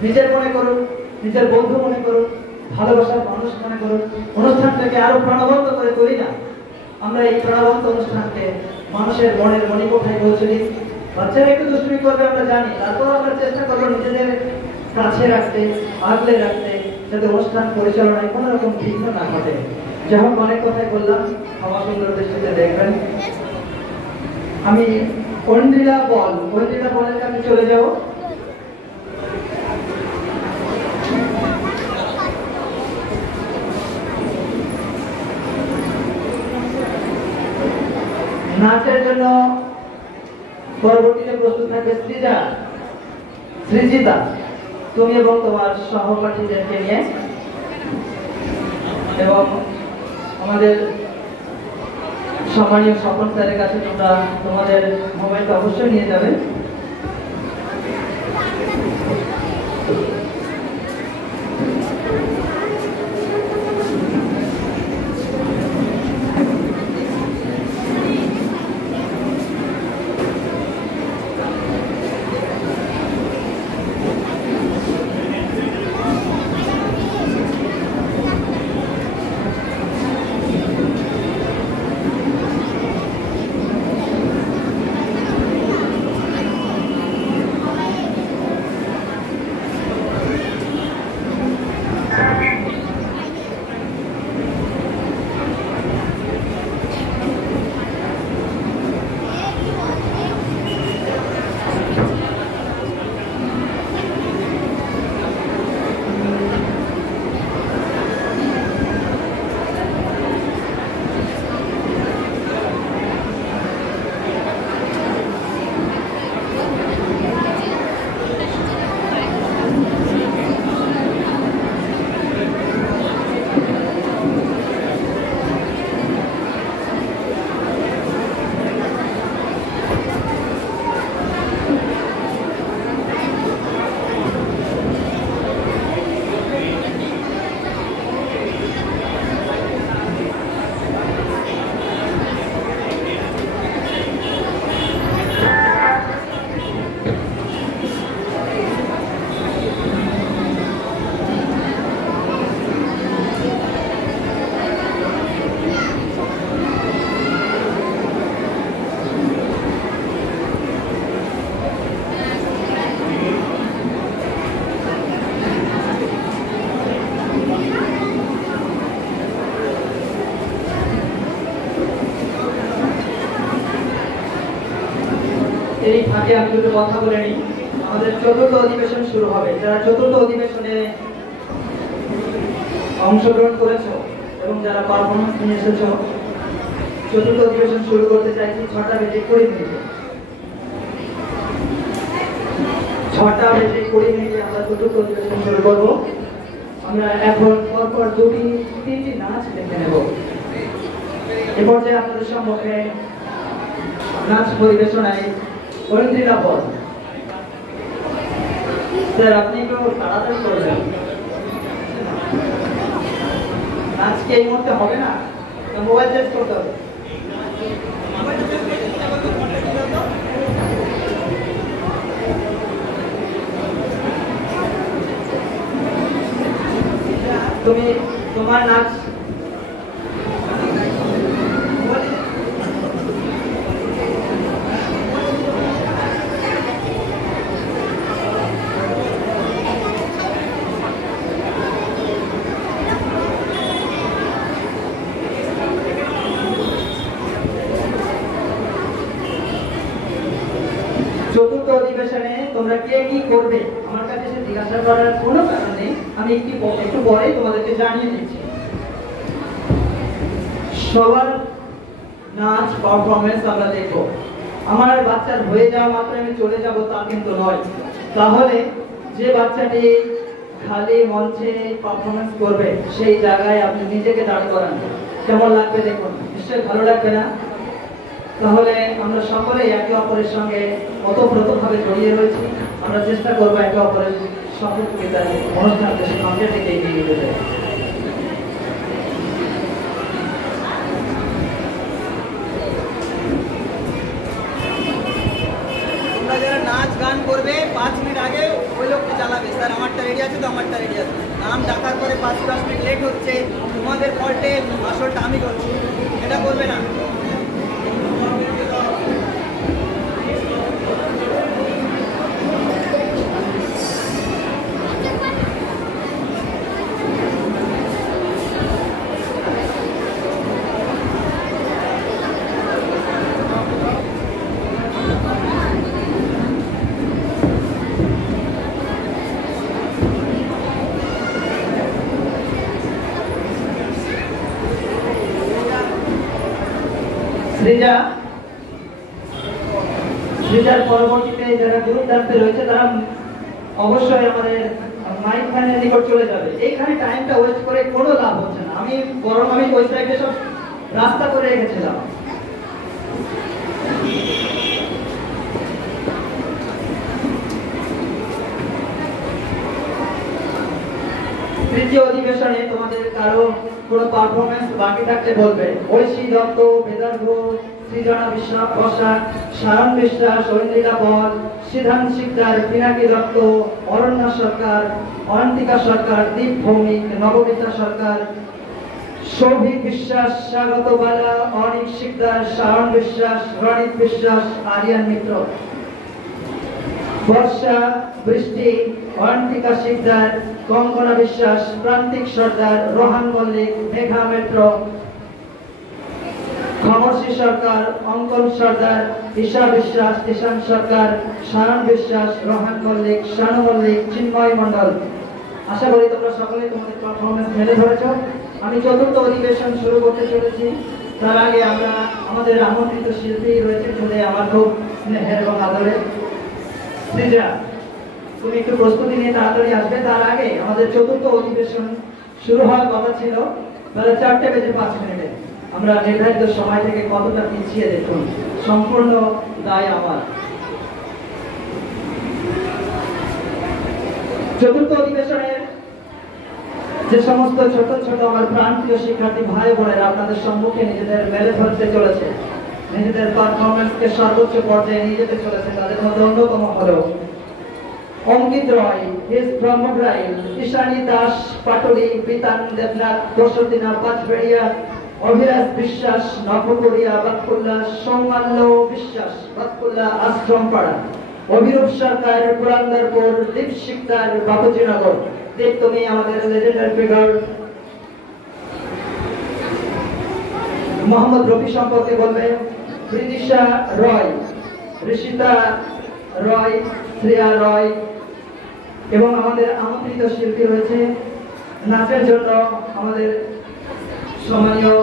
নিজের মনে করুন, নিজের বন্ধু মনে করুন, ভালোবাসার মানুষ মনে করুন। অনুষ্ঠানটাকে আরো প্রাণবন্ত করে তুলি না। আমরা এই প্রাণবন্ত অনুষ্ঠানকে মানুষের মনের মণিকোঠায় পৌঁছে দিই। বাচ্চারা একটু দুষ্টুমি করবে আমরা জানি, তারপর আমরা চেষ্টা করবো নিজেদের কাছে রাখতে, আগলে রাখতে, যাতে অনুষ্ঠান পরিচালনায় কোনো রকম বিঘ্ন না ঘটে। যাই হোক, অনেক কথাই বললাম, ক্ষমা সুন্দর দৃষ্টিতে দেখবেন। আমি ঐন্দ্রিলা বলের কাছে চলে যাব। নাচের জন্য পরবর্তীতে প্রস্তুত থাকবে সৃজিতা, তুমি এবং তোমার সহপাঠীদেরকে নিয়ে। এবং আমাদের সম্মানীয় স্বপন স্যারের কাছে তোমরা তোমাদের মোবাইলটা অবশ্যই নিয়ে যাবে। এই ফাঁকে আমি দুটো কথা বলে নিই। আমাদের 4র্থ অধিবেশন শুরু হবে। যারা 4র্থ অধিবেশনে অংশগ্রহণ করেছো এবং যারা পারফরমেন্স নিয়ে এসেছো, 4র্থ অধিবেশন শুরু করতে চাইছি 6টা বেজে 20 মিনিটে। 6টা বেজে 20 মিনিটে আমরা চতুর্থ অধিবেশন শুরু করবো। আমরা এখন পরপর 2-3টি নাচ দেখে নেব। এ পর্যায়ে আপনাদের সম্মুখে নাচ পরিবেশনায় ঐন্দ্রিলা পদ। স্যার আপনি একটু তাড়াতাড়ি করবেন, নাচ কি এই মুহূর্তে হবে না? মোবাইল চেঞ্জ করতে হবে। তুমি তোমার নাচ চতুর্থ অধিবেশনে তোমরা কে কি করবে আমার কাছে এসে জিজ্ঞাসা করার কোনো কারণ নেই। আমি একটু পরে তোমাদেরকে জানিয়ে দিচ্ছি। সবার নাচ পারফরমেন্স আমরা দেখবো। আমার বাচ্চার হয়ে যাওয়া মাত্র আমি চলে যাব তা কিন্তু নয়। তাহলে যে বাচ্চাটি খালি মঞ্চে পারফরমেন্স করবে সেই জায়গায় আপনি নিজেকে দাঁড় করান। কেমন লাগবে দেখুন, নিশ্চয়ই ভালো লাগবে না? তাহলে আমরা সকলেই একে অপরের সঙ্গে ওতপ্রোতভাবে জড়িয়ে রয়েছি। আমরা চেষ্টা করবো একে অপরের সহযোগিতায় অনুষ্ঠানকে সামনের দিকে এগিয়ে নিতে চাই। তোমরা যারা নাচ গান করবে 5 মিনিট আগে ওই লোককে চালাবে, স্যার আমারটা রেডি আছে তো আমারটা রেডি আছে। নাম ডাকার পরে 5-10 মিনিট লেট হচ্ছে, তোমাদের ফল্টে আসলটা আমি করছি, এটা করবে না। সৃজার পরবর্তীতে যারা গ্রুপ ডান্সে রয়েছে তারা অবশ্যই আমাদের মাইক ম্যানের নিকট চলে যাবে। এইখানে টাইমটা ওয়েস্ট করে কোনো লাভ হচ্ছে না। আমি ওই সাইডে সব রাস্তা করে রেখেছিলাম। তৃতীয় অধিবেশনে তোমাদের কারো কোনো পারফরমেন্স বাকি থাকলে বলবে। ঐশী দত্ত, বেদার ঘোষ, সৃজনা বিশ্বাস বসাক, সায়ন বিশ্বাস, ঐন্দ্রিলা পল, সিদ্ধান্ত শিকদার, পিনাকি দত্ত, অরণ্য সরকার, অয়ন্তিকা সরকার, দীপ ভৌমিক, নবমিতা সরকার, সৌভিক বিশ্বাস, স্বাগত বালা, অনিক শিকদার, সায়ন বিশ্বাস, রণিত বিশ্বাস, আরিয়ান মিত্র, বর্ষা, বৃষ্টি, অয়ন্তিকা শিকদার, কঙ্কনা বিশ্বাস, প্রান্তিক সর্দার, রোহান মল্লিক, মেঘা মিত্র, খমর্ষি সরকার, অঙ্কন সর্দার, ঈশা বিশ্বাস, ঈশান সরকার, সায়ন বিশ্বাস, রোহান মল্লিক, শানু মল্লিক, চিন্ময় মণ্ডল। আশা করি তোমরা সকলে তোমাদের পারফরমেন্স মেলে ধরেছ। আমি চতুর্থ অধিবেশন শুরু করতে চলেছি। তার আগে আমরা আমাদের আমন্ত্রিত শিল্পী রয়েছে চলে আমার খুব স্নেহের এবং আদরে। সৃজা, তুমি একটু প্রস্তুতি নিয়ে তাড়াতাড়ি আসবে। তার আগে আমাদের চতুর্থ অধিবেশন শুরু হওয়ার কথা ছিল বেলা 4:05। আমরা নির্ধারিত সময় থেকে কতটা পিছিয়ে দেখুন, সম্পূর্ণ দায় আমার। চতুর্থ অধিবেশনের যে সমস্ত ছোট ছোট আমার প্রান্তীয় শিক্ষার্থী ভাই বোনেরা আপনাদের সম্মুখে নিজেদের মেলে ধরতে চলেছে, নিজেদের পারফরমেন্সকে সর্বোচ্চ পর্যায়ে নিয়ে যেতে চলেছে, তাদের মধ্যে অন্যতম হলো অঙ্কিত রয়, হিস ব্রহ্মগ্রাইল, ঈশানী দাস পাটুলি, বিতান দেবনাথ, বসন্তিনা পাঁচবেড়িয়া, অভিরাজ বিশ্বাস, নবকরিয়া বাতকুল্লা, সৌমাল্য বিশ্বাস বাতকুল্লা আশ্রমপাড়া, অভিরূপ সরকার পুরান্দরপুর, দীপ শিকদার বাপুজিনগর। দীপ, তুমি আমাদের লেজেন্ডারি ফিগার মোহাম্মদ রফি সম্পর্কে বলবে। বিদিশা রয়, ঋষিতা রয়, শ্রেয়া রয় এবং আমাদের আমন্ত্রিত শিল্পী রয়েছে নাচের জন্য আমাদের সম্মানীয়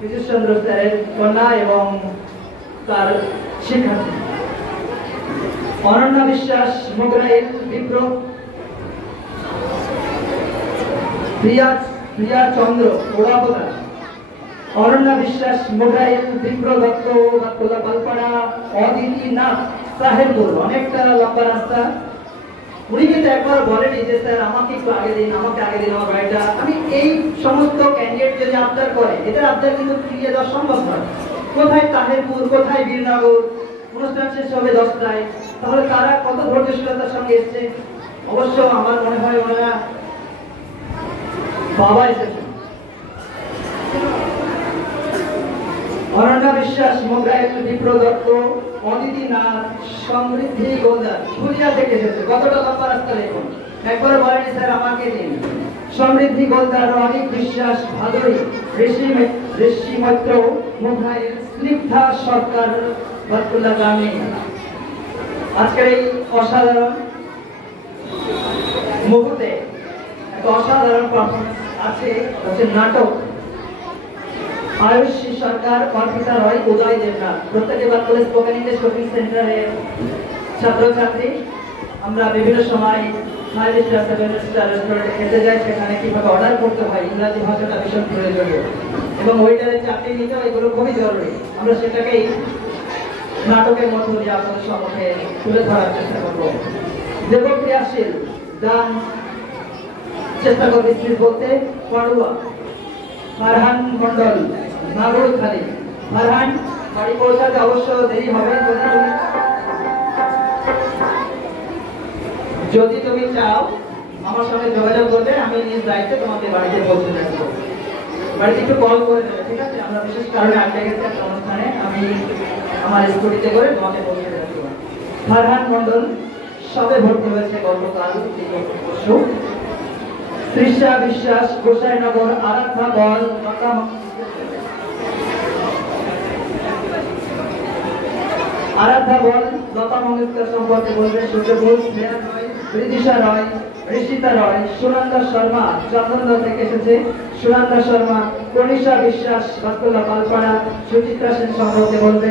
বিজুচন্দ্র স্যারের কন্যা এবং তার শিক্ষার্থী। অনন্যা বিশ্বাস মোগরাইল বিপ্র, প্রিয়া চন্দ্র ওড়াপদা, অনন্যা বিশ্বাস মোগরাইল বিপ্র দত্ত বাতকুলা পালপাড়া, অদিতি নাথ সাহেবপুর। অনেকটা লম্বা রাস্তা। উনি কিন্তু একবার বলেনি যে স্যার আমাকে একটু আগে দিন, আমাকে আগে দিন আমার গাড়িটা। আমি এই সমস্ত ক্যান্ডিডেট যদি আবদার করে, এদের আবদার কিন্তু ফিরিয়ে দেওয়া সম্ভব নয়। কোথায় তাহেরপুর, কোথায় বীরনগর, অনুষ্ঠান শেষ হবে 10টায়। তাহলে তারা কত ধৈর্যশীলতার সঙ্গে এসছে। অবশ্য আমার মনে হয় ওনারা বাবা এসেছে। অনন্যা বিশ্বাস মোগরাইল বিপ্র দত্ত, অদিতি নাথ, সমৃদ্ধি গোলদার ফুলিয়া থেকে এসেছে। কতটা লম্বা রাস্তা দেখুন। একবার বলেনি স্যার আমাকে দিন। সমৃদ্ধি গোলদার, অনিক বিশ্বাস ভাদুরী, ঋষি মৈত্র মোগরাইল, স্নিগ্ধা সরকার বাতকুল্লা গ্রামে। আজকের এই অসাধারণ মুহূর্তে একটা অসাধারণ পারফরমেন্স আছে, হচ্ছে নাটক। আয়ুষী সরকার, অর্পিতা রয়, উদয় দেবনাথ প্রত্যেকে বাতকুলা স্পোকেন ইংলিশ কোচিং সেন্টারের ছাত্রছাত্রী। আমরা বিভিন্ন সময় 5 স্টার 7 স্টার রেস্টুরেন্টে খেতে যাই, সেখানে কিভাবে অর্ডার করতে হয় ইংরাজি ভাষাটা ভীষণ প্রয়োজনীয় এবং ওয়েটারের চাকরি নিতেও এগুলো খুবই জরুরি। আমরা সেটাকেই নাটকের মধ্য দিয়ে আপনাদের সম্মুখে তুলে ধরার চেষ্টা করবো। দেবক্রিয়াশীল গান চেষ্টা করবে স্ত্রী বলতে পড়ুয়া ফারহান মন্ডল, নাগর খালি। ফারহান বাড়ি পৌঁছাতে অবশ্য দেরি হবে। যদি তুমি চাও আমার সঙ্গে যোগাযোগ করবে, আমি নিজ দায়িত্বে তোমাকে বাড়িতে পৌঁছে দেবো। বাড়িতে একটু কল করে দেবে, ঠিক আছে? আমরা বিশেষ কারণে আটকে গেছি একটা অনুষ্ঠানে, আমি আমার স্কুটিতে করে তোমাকে পৌঁছে দেবো। ফারহান মন্ডল সবে ভর্তি হয়েছে গতকাল পরশু। তৃষা বিশ্বাস গোসাইনগর, আরাধ্যা বল, আরাধ্যা বল লতা মঙ্গেশকর সম্পর্কে বলবে সূর্যপুর, স্নেহা রয়, ঋদিশা রয়, ঋষিতা রয়, সুনন্দা শর্মা চন্দনদা থেকে এসেছে। সুনন্দা শর্মা, কনিষা বিশ্বাস বাতকুল্লা পালপাড়া, সুচিত্রা সেন সম্পর্কে বলবে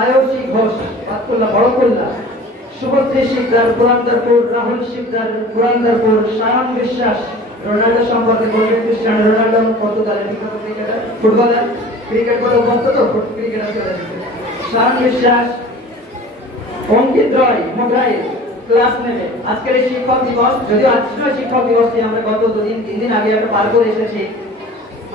আয়ুষী ঘোষ বাতকুল্লা বড়কুল্লা, শুভশ্রী শিকদার পুরান্দরপুর, রাহুল শিকদার পুরান্দরপুর, সায়ন বিশ্বাস রোনাল্ডো সম্পর্কে বলবে। ক্রিস্টিয়ানো রোনাল্ডো পর্তুগালের বিখ্যাত ক্রিকেটার, ফুটবলার, ক্রিকেট বলে অভ্যস্ত তো, ক্রিকেটার চলে এসেছে। সায়ন বিশ্বাস। অঙ্কিত রয় মোগরাইল ক্লাস নেবে। আজকের এই শিক্ষক দিবস, যদিও আজকে শিক্ষক দিবসটি আমরা গত 2-3 দিন আগে একটা পার করে এসেছি।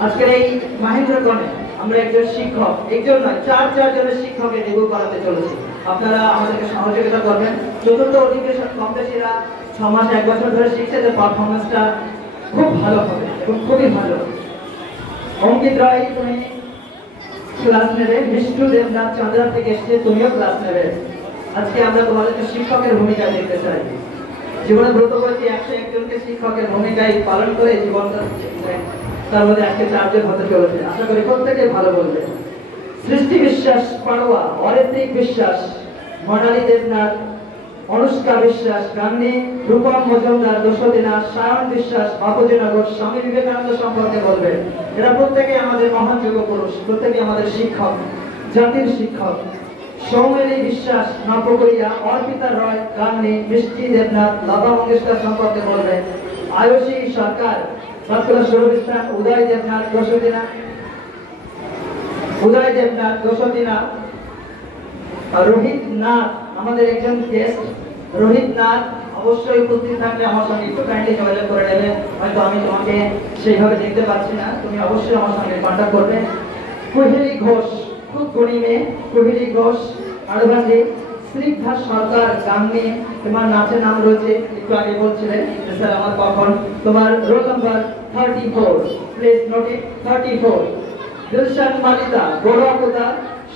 আজকের এই মহেন্দ্রগণে আমরা একজন শিক্ষক, একজন নয় 4 জনের শিক্ষকের ডেবিউ করাতে চলেছি। আপনারা আমাদেরকে সহযোগিতা করবেন। চতুর্থ অধিবেশন কমবেশিরা 6 মাস 1 বছর ধরে শিখছে, যে পারফরমেন্সটা খুব ভালো হবে এবং খুবই ভালো। অঙ্কিত রয় তুমি ক্লাস নেবে। মিষ্টু দেবনাথ চন্দ্রা থেকে এসছে, তুমিও ক্লাস নেবে। আজকে আমরা তোমাদেরকে শিক্ষকের ভূমিকা দেখতে চাই। জীবনে ব্রত করেছি 101 জনকে শিক্ষকের ভূমিকায় পালন করে জীবনটা, তার মধ্যে আজকে 4 জন হতে চলেছে। আশা করি প্রত্যেকে ভালো বলবে। সৃষ্টি বিশ্বাস পাড়ুয়া, অরিত্রিক বিশ্বাস, মনালী দেবনাথ, অনুষ্কা বিশ্বাস গান্ধী, রূপম মজুমদার দোষদিনা, সায়ন বিশ্বাস বাপুজীনগর, স্বামী বিবেকানন্দ সম্পর্কে বলবে। এরা প্রত্যেকে আমাদের মহান যুগ পুরুষ, প্রত্যেকে আমাদের শিক্ষক, জাতির শিক্ষক। সৌমেলী বিশ্বাস নবগড়িয়া, অর্পিতা রয় গান্ধী, মিষ্টি দেবনাথ, লতা মঙ্গেশকর সম্পর্কে বলবে। আয়ুষী সরকার বাতকুলা সুরবিস্তান, উদয় দেবনাথ দোষদিনা, রোহিত নাথ আমাদের একজন গেস্ট। রোহিত নাথ অবশ্যই উপস্থিত থাকলে আমার সঙ্গে একটু কাইন্ডলি যোগাযোগ করে নেবে। হয়তো আমি তোমাকে সেইভাবে দেখতে পাচ্ছি না, তুমি অবশ্যই আমার সঙ্গে কন্ট্যাক্ট করবে। কুহেলি ঘোষ, খুব গুণী মেয়ে, কুহেলি ঘোষ আড়ভান্ডি। স্নিগ্ধা সরকার গাঙ্গে, তোমার নাচের নাম রয়েছে, একটু আগে বলছিলেন স্যার আমার কখন। তোমার roll number 34, please note it, 34। Dilshan মালিতা বড়ুয়াপোতা,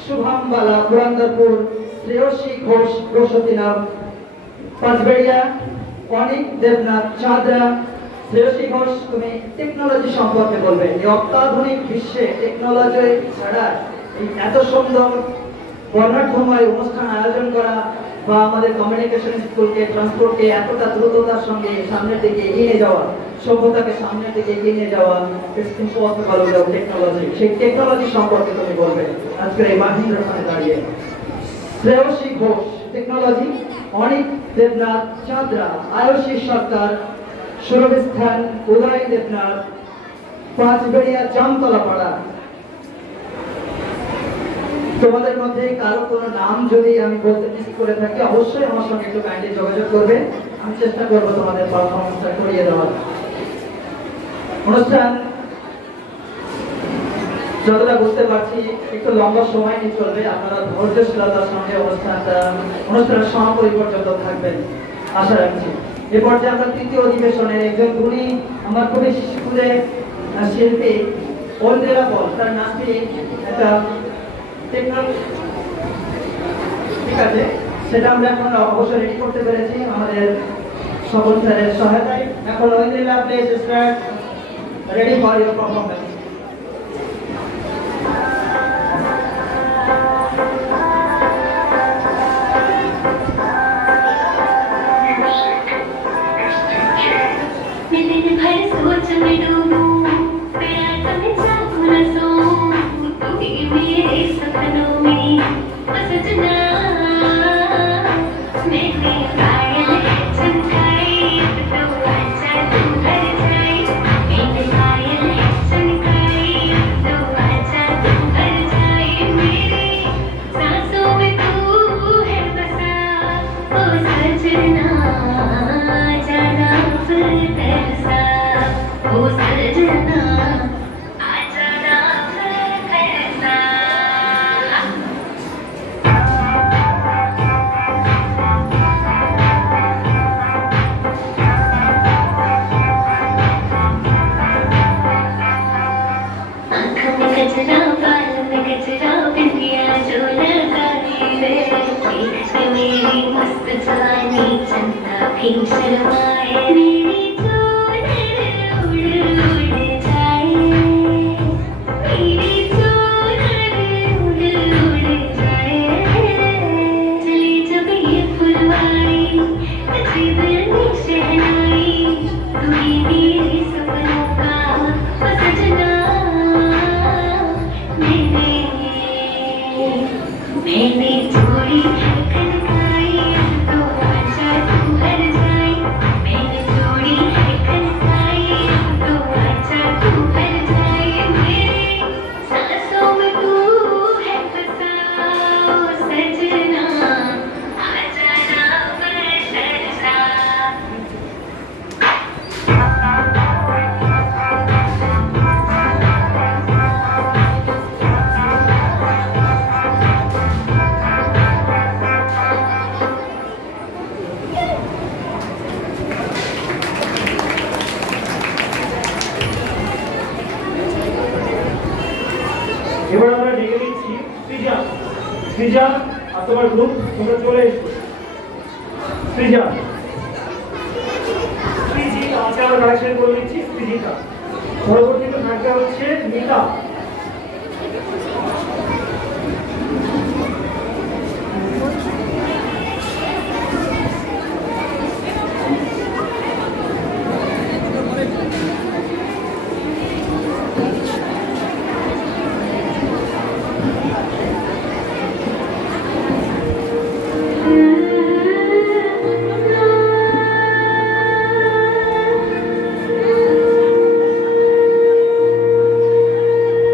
শুভম বালা পুরান্দরপুর, শ্রেয়সী ঘোষ গোসতিনা পাঁচবেড়িয়া, অনিক দেবনাথ চাঁদরা। শ্রেয়সী ঘোষ তুমি টেকনোলজি সম্পর্কে বলবে। এই অত্যাধুনিক বিশ্বে টেকনোলজি ছাড়া এই এত সুন্দর বর্ণাঢ্যময় অনুষ্ঠান আয়োজন করা বা আমাদের কমিউনিকেশন স্কুলকে, ট্রান্সপোর্টকে এতটা দ্রুততার সঙ্গে সামনের দিকে এগিয়ে নিয়ে যাওয়া, সভ্যতাকে সামনের দিকে এগিয়ে নিয়ে যাওয়া, টেকনোলজি, সেই টেকনোলজি সম্পর্কে তুমি বলবে আজকের এই মাহিন্দ্রখানে দাঁড়িয়ে। শ্রেয়সী ঘোষ টেকনোলজি, অনিক দেবনাথ চাঁদরা, আয়ুষী সরকার, সুরভি স্থান, উদয় দেবনাথ, পাঁচবেড়িয়া জামতলা পাড়া। তোমাদের মধ্যে কারো কোনো নাম যদি আমি বলতে মিস করে থাকি অবশ্যই আমার সঙ্গে একটু কাইন্ডলি যোগাযোগ করবে, আমি চেষ্টা করবো তোমাদের পারফরমেন্সটা করিয়ে দেওয়ার। অনুষ্ঠান যতটা বুঝতে পারছি একটু লম্বা সময় নিয়ে চলবে, আপনারা ধৈর্যশীলতার সঙ্গে অনুষ্ঠানের সমাপনী পর্যন্ত থাকবেন আশা রাখছি। এ পর্যায়ে আমরা তৃতীয় অধিবেশনের একজন গুণী আমার খুবই স্কুলে শিল্পী ওলদেলা বল, তার নাচটি একটা টেকনোলজি, ঠিক আছে, সেটা আমরা এখন অবশ্যই রেডি করতে পেরেছি আমাদের সকল স্যারের সহায়তায়। এখন ওলদেলা place start, ready for your performance. दिन भर सोच में डूबूं, तेरा कब चाहूं न सोऊं, तू ही मेरे सपनों में ओ सजना। मैंने पायल चमकाई तो आजा तू घर जाए, मैंने पायल चमकाई तो आजा तू घर जाए। मेरे सांसों में तू है बसा ओ सजना, जाना फिर तरसा ओ सजना, आ जाना फिर तरसा। आँखों में गजरा, बाल में गजरा, बिंदिया जो लगाई रे, देखने मेरी मस्त जवानी चंदा भी शर्माए। मेरी चोनर उड़ उड़ जाए, मेरी चोनर उड़ उड़ जाए। चली जब ये फुलवारी नसीब में शहनाई, तू ही मेरे सपनों का ओ सजना। मैंने चोरी खनकाई तो आजा तू घर जाए, मैंने चोरी खनकाई तो आजा तू घर जाए। मेरे सांसों में तू है बसा ओ सजना, आ जाना फिर तरसा। এবার আমরা ডেকে নিচ্ছি সৃজা। সৃজা আর তোমার গ্রুপ তোমরা চলে এসো। সৃজা, সৃজিতা, আমরা কালেকশন করে নিচ্ছি সৃজিতা। পরবর্তীতে থাকতে হচ্ছে মিতা। ओ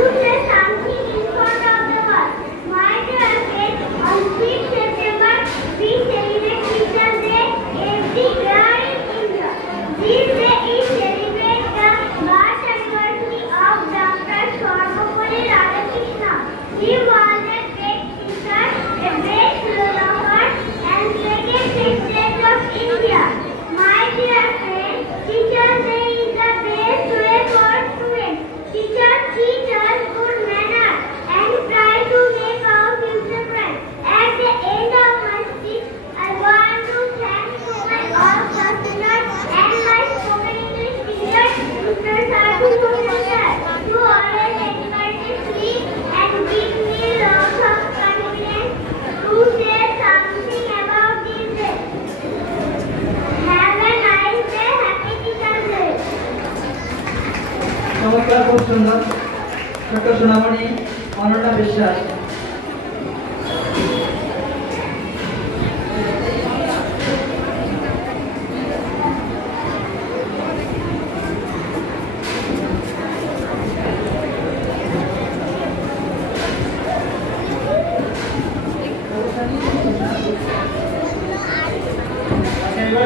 To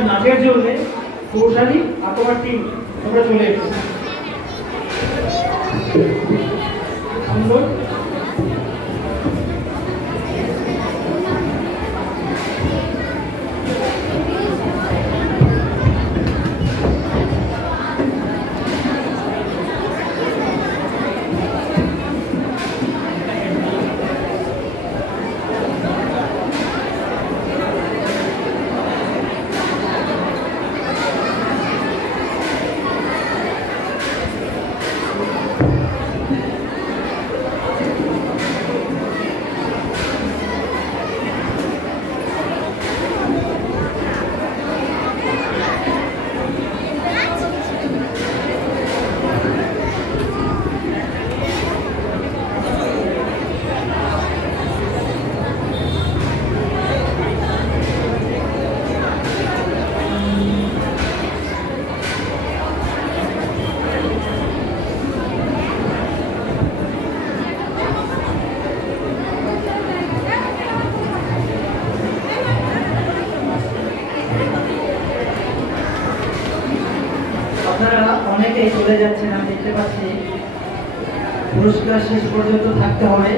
নাচের জন্য কৌশালী আর তোমার টিম তোমরা চলে এসো। সুন্দর। অনেকেই চলে যাচ্ছেন, আমি দেখতে পাচ্ছি। পুরস্কার শেষ পর্যন্ত থাকতে হবে।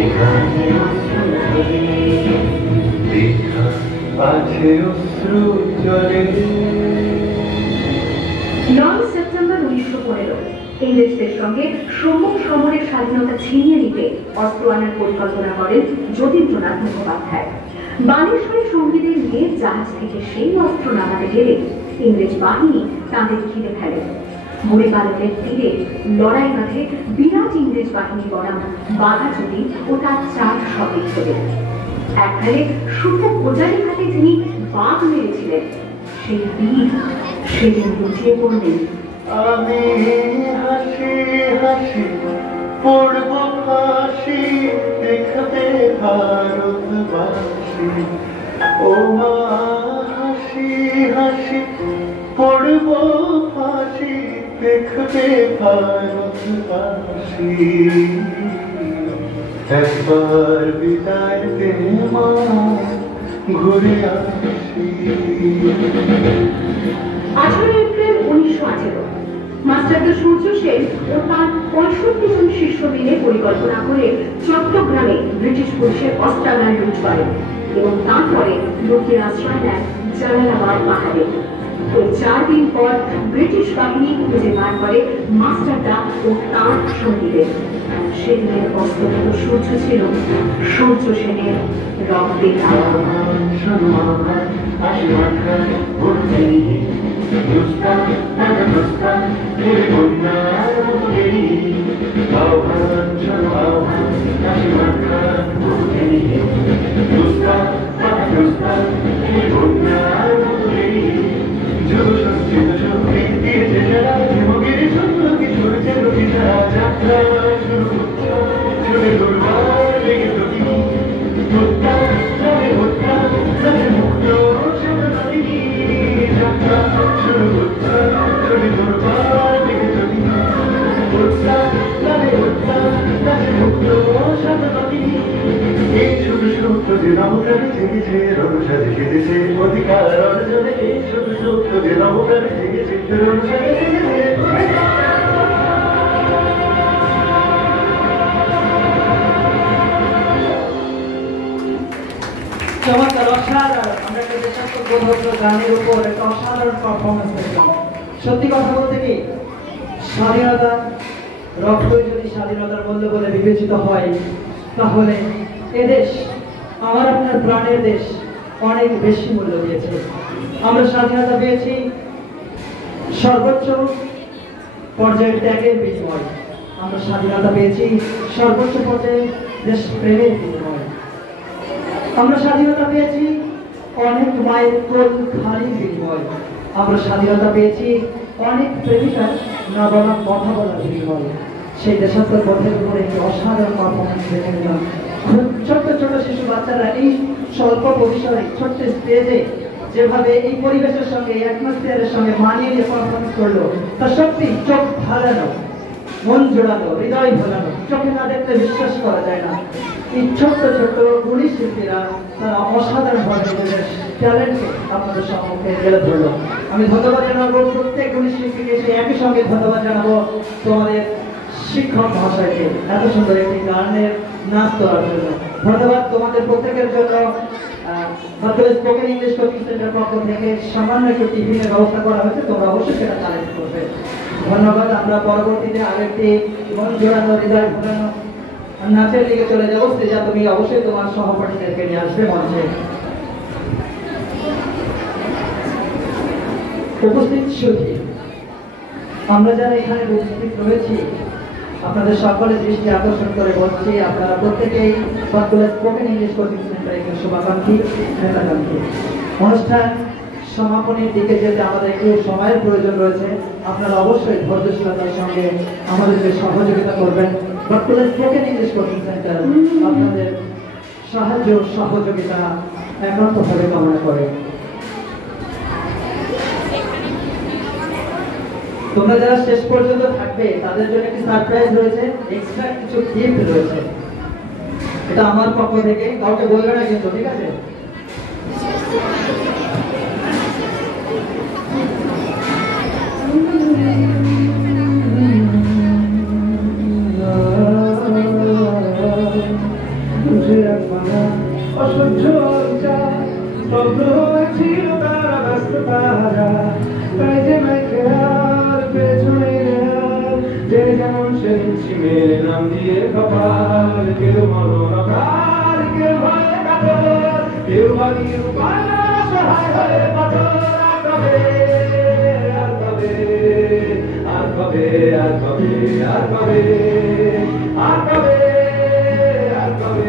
এখানে অশ্রু ঝরে, লেখা আছে অশ্রু জলে। 9 সেপ্টেম্বর 1915 ইংরেজদের সঙ্গে সম্মুখ সমরের স্বাধীনতা ছিনিয়ে নিতে অস্ত্র আনার পরিকল্পনা করেন যতীন্দ্রনাথ মুখোপাধ্যায়। বানেশ্বরী সঙ্গীদের নিয়ে জাহাজ থেকে সেই অস্ত্র নামাতে গেলে ইংরেজ বাহিনী তাঁদের ঘিরে ফেলে। বুড়িপালকের তীরে লড়াই মাঠে বিরাট ইংরেজ বাহিনী বনাম বাঘাযতীন ও তার 4 সতীর্থ ছিল। এককালে শুধু কোজারি ঘাটে যিনি বাঘ মেরেছিলেন, সেই বীর সেদিন লুটিয়ে পড়লেন। আমি হাসি হাসি পড়ব ফাঁসি, দেখবে ভারতবাসী। ও মা হাসি হাসি পড়ব ফাঁসি, দেখবে ভারতবাসী। একবার বিদায় দে মা, ঘুরে আসি। 18 এপ্রিল 1918 মাস্টারদা সূর্য সেন ও তার 65 জন শিষ্য মিলে পরিকল্পনা করে চট্টগ্রামে ব্রিটিশ পুলিশের অস্ত্রাগার লুট করে এবং তারপরে লোকের আশ্রয় নেয় জালালাবাদ পাহাড়ে। ওই 4 দিন পর ব্রিটিশ বাহিনী খুঁজে বার করে মাস্টারদা ও তাঁর সঙ্গীদের। সেদিনের অস্তমিত সূর্য ছিল সূর্য সেনের রক্তে অধিকার অর্জনে এই শুধু সত্য যে নবকারে জেগেছে। চমৎকার, অসাধারণ। আমরা একটা দেশাত্মবোধক গানের উপর একটা অসাধারণ পারফরমেন্স দেখলাম। সত্যি কথা বলতে কি, স্বাধীনতা রক্তই যদি স্বাধীনতার মূল্য বলে বিবেচিত হয়, তাহলে এদেশ আমার আপনার প্রাণের দেশ অনেক বেশি মূল্য দিয়েছে। আমরা স্বাধীনতা পেয়েছি সর্বোচ্চ পর্যায়ের ত্যাগের বিনিময়, আমরা স্বাধীনতা পেয়েছি সর্বোচ্চ পর্যায়ে দেশ প্রেমের বিনিময়, আমরা স্বাধীনতা পেয়েছি অনেক মায়ের কোল খালির বিনিময়, আমরা স্বাধীনতা পেয়েছি অনেক প্রেমিকার না বলা কথা বলার বিনিময়। সেই দেশাত্মবোধের উপরে একটি অসাধারণ পারফরমেন্স দেখে নিলাম। খুব ছোট্ট ছোট শিশু বাচ্চারা এই স্বল্প পরিসরে ছোট্ট স্টেজে যেভাবে এই পরিবেশের সঙ্গে অ্যাটমসফিয়ারের সঙ্গে মানিয়ে নিয়ে পারফরমেন্স করলো, তা সত্যি চোখ ভালানো, মন জোড়ানো, হৃদয় ভোলানো, চোখে না দেখলে বিশ্বাস করা যায় না। এই ছোট্ট ছোট্ট গুণী শিল্পীরা তারা অসাধারণভাবে নিজেদের ট্যালেন্টকে আপনাদের সম্মুখে তুলে ধরলো। আমি ধন্যবাদ জানাবো প্রত্যেক গুণী শিল্পীকে, সেই একই সঙ্গে ধন্যবাদ জানাবো তোমাদের শিক্ষক মহাশয়কে এত সুন্দর একটি গানের নাচ তোলার জন্য। ধন্যবাদ তোমাদের প্রত্যেকের জন্য। স্পোকেন ইংলিশ কোচিং সেন্টার পক্ষ থেকে সামান্য একটু টিফিনের ব্যবস্থা করা হয়েছে, তোমরা অবশ্যই সেটা কালেক্ট করবে। ধন্যবাদ। আমরা পরবর্তীতে আরেকটি মন জোড়ানো, হৃদয় ভোলানো নাচের দিকে চলে যাবো। সেটা তুমি অবশ্যই তোমার সহপাঠীদেরকে নিয়ে আসবে মঞ্চে। উপস্থিত সুধী, আমরা যারা এখানে উপস্থিত রয়েছি, আপনাদের সকলের দৃষ্টি আকর্ষণ করে বলছি, আপনারা প্রত্যেকেই বাঁকুড়া স্পোকেন ইংলিশ কোচিং সেন্টারে একজন শুভাকাঙ্ক্ষী, নেতাকাঙ্ক্ষী। অনুষ্ঠান সমাপনের দিকে যেতে আমাদের একটু সময়ের প্রয়োজন রয়েছে। আপনারা অবশ্যই ধৈর্যশীলতার সঙ্গে আমাদেরকে সহযোগিতা করবেন। Bankura spoken English coaching centre আপনাদের সাহায্য সহযোগিতা একান্তভাবে কামনা করে। তোমরা যারা শেষ পর্যন্ত থাকবে তাদের জন্য একটি সারপ্রাইজ রয়েছে, এক্সট্রা কিছু গিফট রয়েছে। এটা আমার পক্ষ থেকে, কাউকে বলবে না কিন্তু, ঠিক আছে? অসহ্য স্তব্ধ হয়েছিল তারা ব্যস্ততারা তাই যে মেখে আর পেছনে আর যে যেমন সেদিন নাম দিয়ে কপাল কেউ মরণকাল কেউ ভয়ে কাতর কেউ বাড়ির উপায় সহায় হয়ে পাথর আর কবে আর কবে আর কবে আর কবে আর কবে আর কবে আর কবে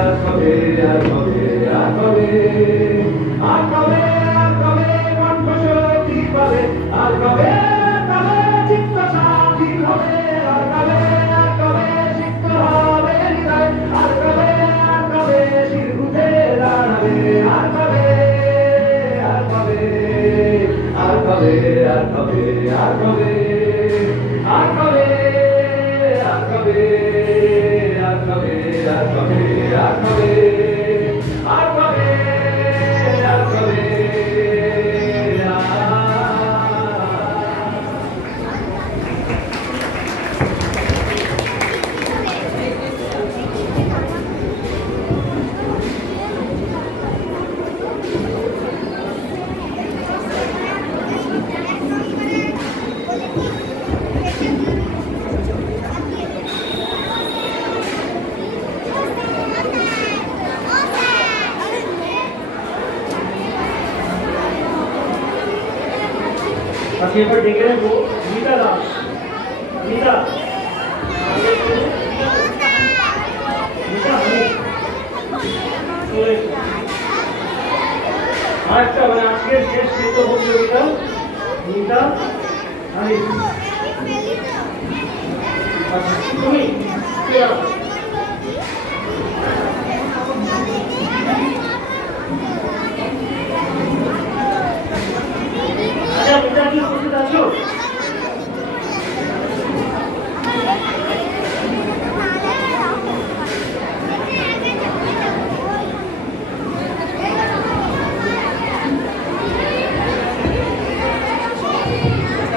আর কবে আর কবে আর কবে আর কবে কণ্ঠ শক্তি পাবে আর কবে কবে চিত্ত স্বাধীন হবে আর কবে সিক্ত হবে হৃদয় আর কবে শির উঠে দাঁড়াবে আর কবে আর কবে আর কবে আর কবে আর কবে আর কবে আর কবে আর কবে আর কবে আর কবে আর কবে আর কবে আজকে এবার ডেকে নেবো মিতা দাস। মিতা আরেকটা মানে আজকের শেষ নৃত্য প্রতিযোগিতা মিতা হানিফ। আচ্ছা তুমি কি উপস্থিত আছো?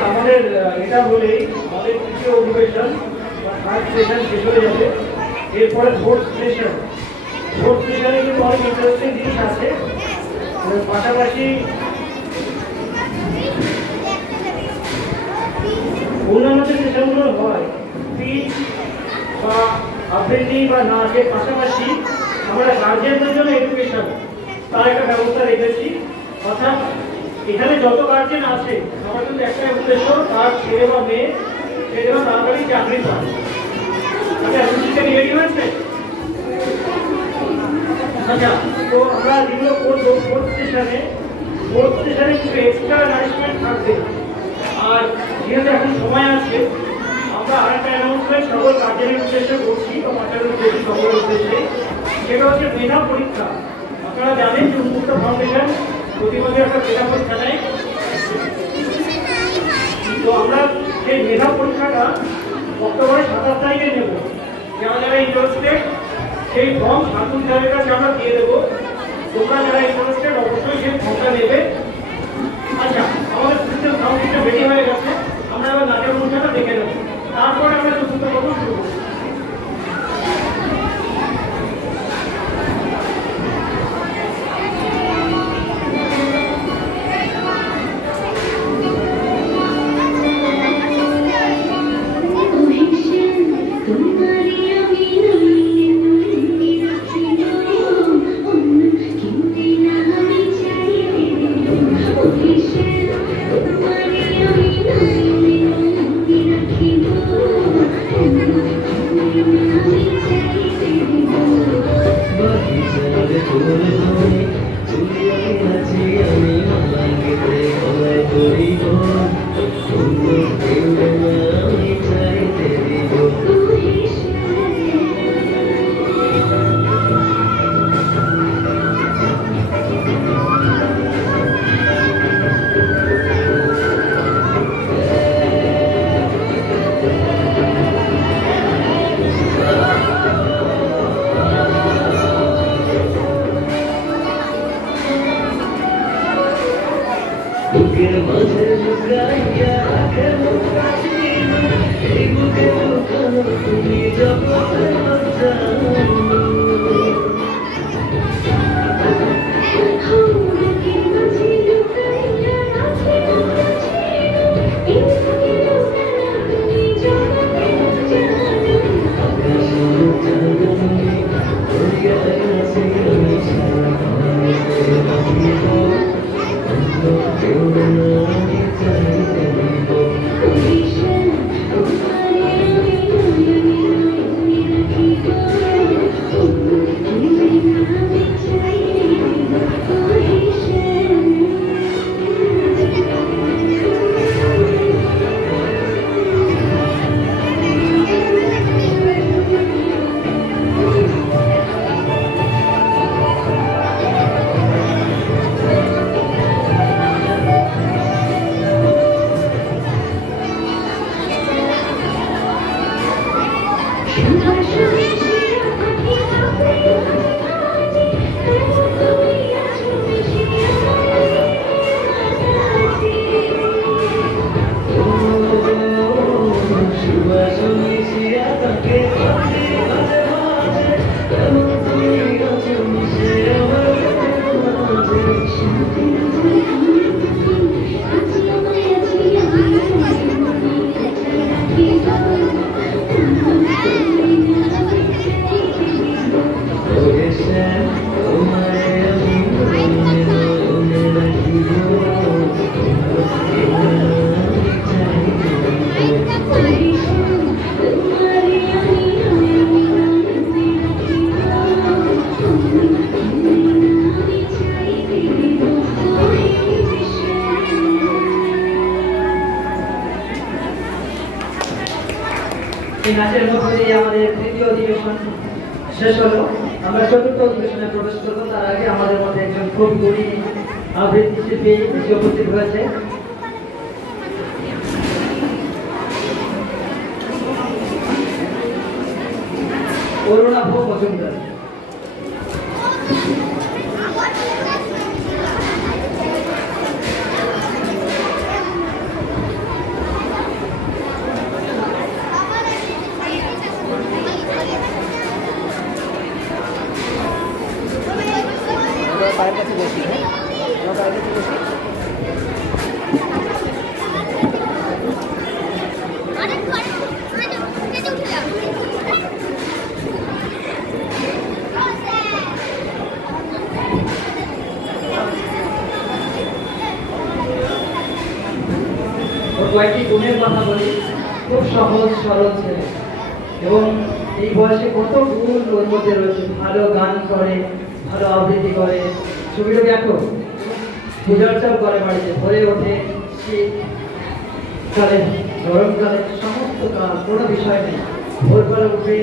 আমাদের এটা বলেই আমাদের তৃতীয় অধিবেশন বা থার্ড সেশন শেষ হয়ে যাবে। এরপরে ফোর্থ সেশন। ফোর্থ সেশনে কিন্তু অনেক ইন্টারেস্টিং জিনিস আছে। পাশাপাশি অন্যান্য যে সেশনগুলো হয় স্পিচ বা আবৃত্তি বা নাচের পাশাপাশি আমরা গার্জিয়ানদের জন্য এডুকেশন তার একটা ব্যবস্থা রেখেছি। অর্থাৎ এখানে যত গার্জিয়ান আছে আমার কিন্তু একটাই উদ্দেশ্য তার ছেলে বা মেয়ে সে যেন তাড়াতাড়ি চাকরি পায়। আমি অ্যাডমিশনটা রেডি হয়েছে। আচ্ছা তো আমরা যেগুলো করবো ফোর্থ সেশনে কিছু এক্সট্রা অ্যানাউন্সমেন্ট থাকবে। আর যেহেতু এখন সময় আছে আমরা আরেকটা অ্যানাউন্সমেন্ট সকল গার্জেনের উদ্দেশ্যে করছি বা বাচ্চাদের উদ্দেশ্যে সকলের উদ্দেশ্যে, সেটা হচ্ছে মেধা পরীক্ষা। আপনারা জানেন যে উন্মুক্ত ফাউন্ডেশন প্রতি বছর একটা মেধা পরীক্ষা নেয়। তো আমরা সেই মেধা পরীক্ষাটা অক্টোবরের 27 তারিখে নেব। যারা যারা ইন্টারেস্টেড সেই ফর্ম শান্তি স্যারের কাছে আমরা দিয়ে দেবো। তোমরা যারা ইন্টারেস্টেড অবশ্যই সেই ফর্মটা নেবে। আচ্ছা আমাদের সিস্টেম সাউন্ড সিস্টেম রেডি হয়ে গেছে। আমরা এবার নাচের অনুষ্ঠানটা দেখে নেব, তারপরে আমরা চতুর্থ পর্ব শুরু করব। হলে আমাদের তৃতীয় অধিবেশন শেষ হলো। আমরা চতুর্থ অধিবেশনে প্রবেশ করব। তার আগে আমাদের মধ্যে একজন খুব গুণী আবৃত্তি শিল্পী এসে উপস্থিত হয়েছে। অরুণাভ মজুমদার। পায়ের কাছে বসি, আমার পায়ের কাছে বসি। কয়েকটি গুণের কথা বলি। খুব সহজ সরল ছেলে এবং এই বয়সে কত গুণ ওর মধ্যে রয়েছে। ভালো গান করে, ভালো আবৃত্তি করে, ছবিটা দেখো, পূজার্চাও করে বাড়িতে। ভরে ওঠে, শীতকালে গরমকালে সমস্ত কাল, কোনো বিষয় নেই। ভোরবেলা উঠে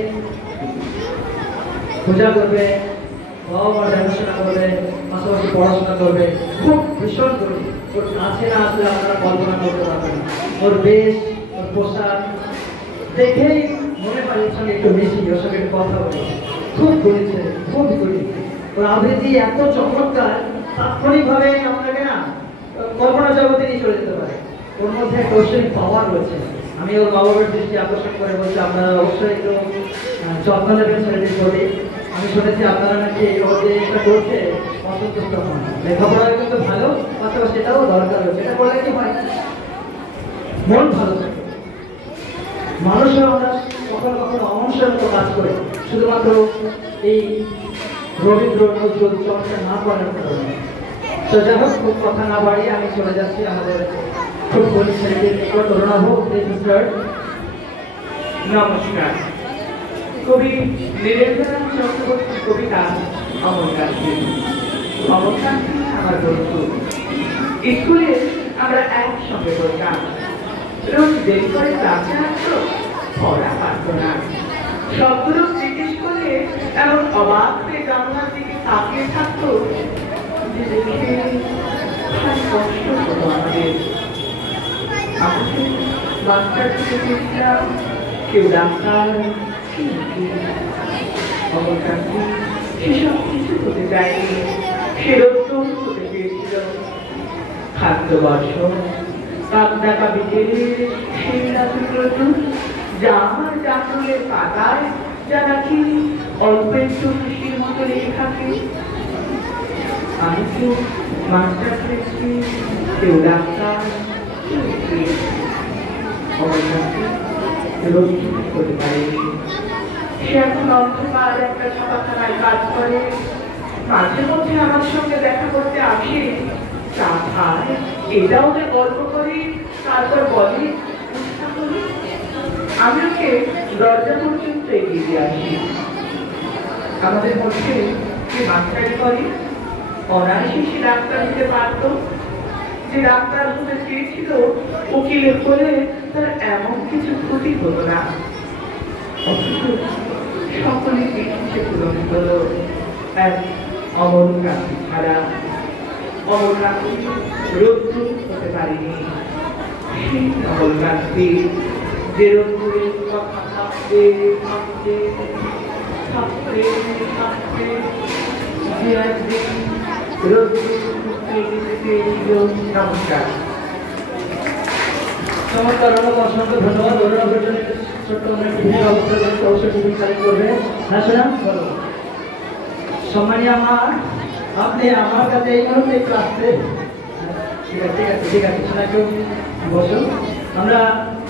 পূজা করবে, বাবা মার দেখাশোনা করবে, পাশাপাশি পড়াশোনা করবে। খুব ভীষণ গরিব। ওর আছে না আসলে আপনারা কল্পনা করতে পারবেন না। ওর বেশ, ওর পোশাক দেখেই মনে হয় ওর সঙ্গে একটু বেশি, ওর সঙ্গে একটু কথা বলি। খুব গরিব ছেলে, খুব গরিব। ওর আবৃত্তি এত চমৎকার, তাৎক্ষণিকভাবে আপনাকে না কল্পনা জগতে নিয়ে চলে যেতে পারে। ওর মধ্যে একটা অবশ্যই পাওয়ার রয়েছে। আমি ওর মা বাবার দৃষ্টি আকর্ষণ করে বলছি, আপনারা অবশ্যই একটু যত্ন নেবেন ছেলেটির প্রতি। আমি শুনেছি আপনারা নাকি ও যে এটা করছে অসন্তুষ্ট হন। লেখাপড়া কিন্তু ভালো, পাশাপাশি সেটাও দরকার রয়েছে। এটা করলে কি হয়, মন ভালো থাকে। মানুষের আমরা কখনো কখনো অমনসের মতো কাজ করে, শুধুমাত্র এই রবীন্দ্র নজরুল চর্চা না করার কারণে। তো যাই হোক, খুব কথা না বাড়িয়ে আমি চলে যাচ্ছি আমাদের খুব গরিব ছেলেটির নিকট। অরুণাভ, নমস্কার। কবি নীরেন্দ্রনাথ চক্রবর্তীর কবিতা অমরকান্তি। অমরকান্তি আমার বন্ধু। স্কুলে আমরা একসঙ্গে পড়তাম। রোজ দেরি করে ক্লাসে আসতো, পড়া পারত না। সবগুলো জিজ্ঞেস করে এমন অবাক হয়ে জানলার দিকে তাকিয়ে থাকতো যে দেখে ভারী কষ্ট হতো আমাদের। আমাকে মাস্টার থেকে দেখলাম কেউ ডাক্তার, অমরকান্তি সেসব কিছু হতে চায়নি। সে রোদ্দুর হতে চেয়েছিল। খাদ্য বর্ষ, কাক ডাকা বিকেলে সেই রাতের রোদ্দুর, জামার চাকরের পাতায় যা নাকি অল্প একটু খুশির মতো লেগে থাকে। আমি তো মাস্টার দেখছি, কেউ ডাক্তার, কেউ অমরকান্তি রোদ্দুর হতে পারেনি। সে এখন অন্ধকার একটা ছাপাখানায় কাজ করে। মাঝে মধ্যে আমার সঙ্গে দেখা করতে আসে, চা খায়, এটা ওদের গল্প করি, তারপর বলে আমি ওকে দরজা পর্যন্ত এগিয়ে দিয়ে আসি। আমাদের মধ্যে যে মাস্টারি করে অনায়াসে সে ডাক্তার হতে পারত। যে ডাক্তার হতে চেয়েছিল, উকিলের বলে তার এমন কিছু ক্ষতি হতো না। সকলে পিছিয়ে পূরণ হলো এক অমরকান্তি ছাড়া। অমরকান্তি রোদ্দুর হতে পারেনি। সেই অমরকান্তি যে রোদ্দুরের কথা ভাবতে ভাবতে থাকতে থাকতে যে একদিন রোদ্দুর যেতে চেয়েছিল। নমস্কার। চমৎকার, অসংখ্য ধন্যবাদ। অরুণাভের জন্য ছোট্ট একটি ভিডিও অবস্থা রয়েছে, অবশ্যই টিভি কালেক্ট করবে। হ্যাঁ শোনা বলো। সম্মানীয় আমার, আপনি আমার কাছে এই মুহূর্তে একটু আসতে। ঠিক আছে ঠিক আছে ঠিক আছে, শোনা একটু বসুন। আমরা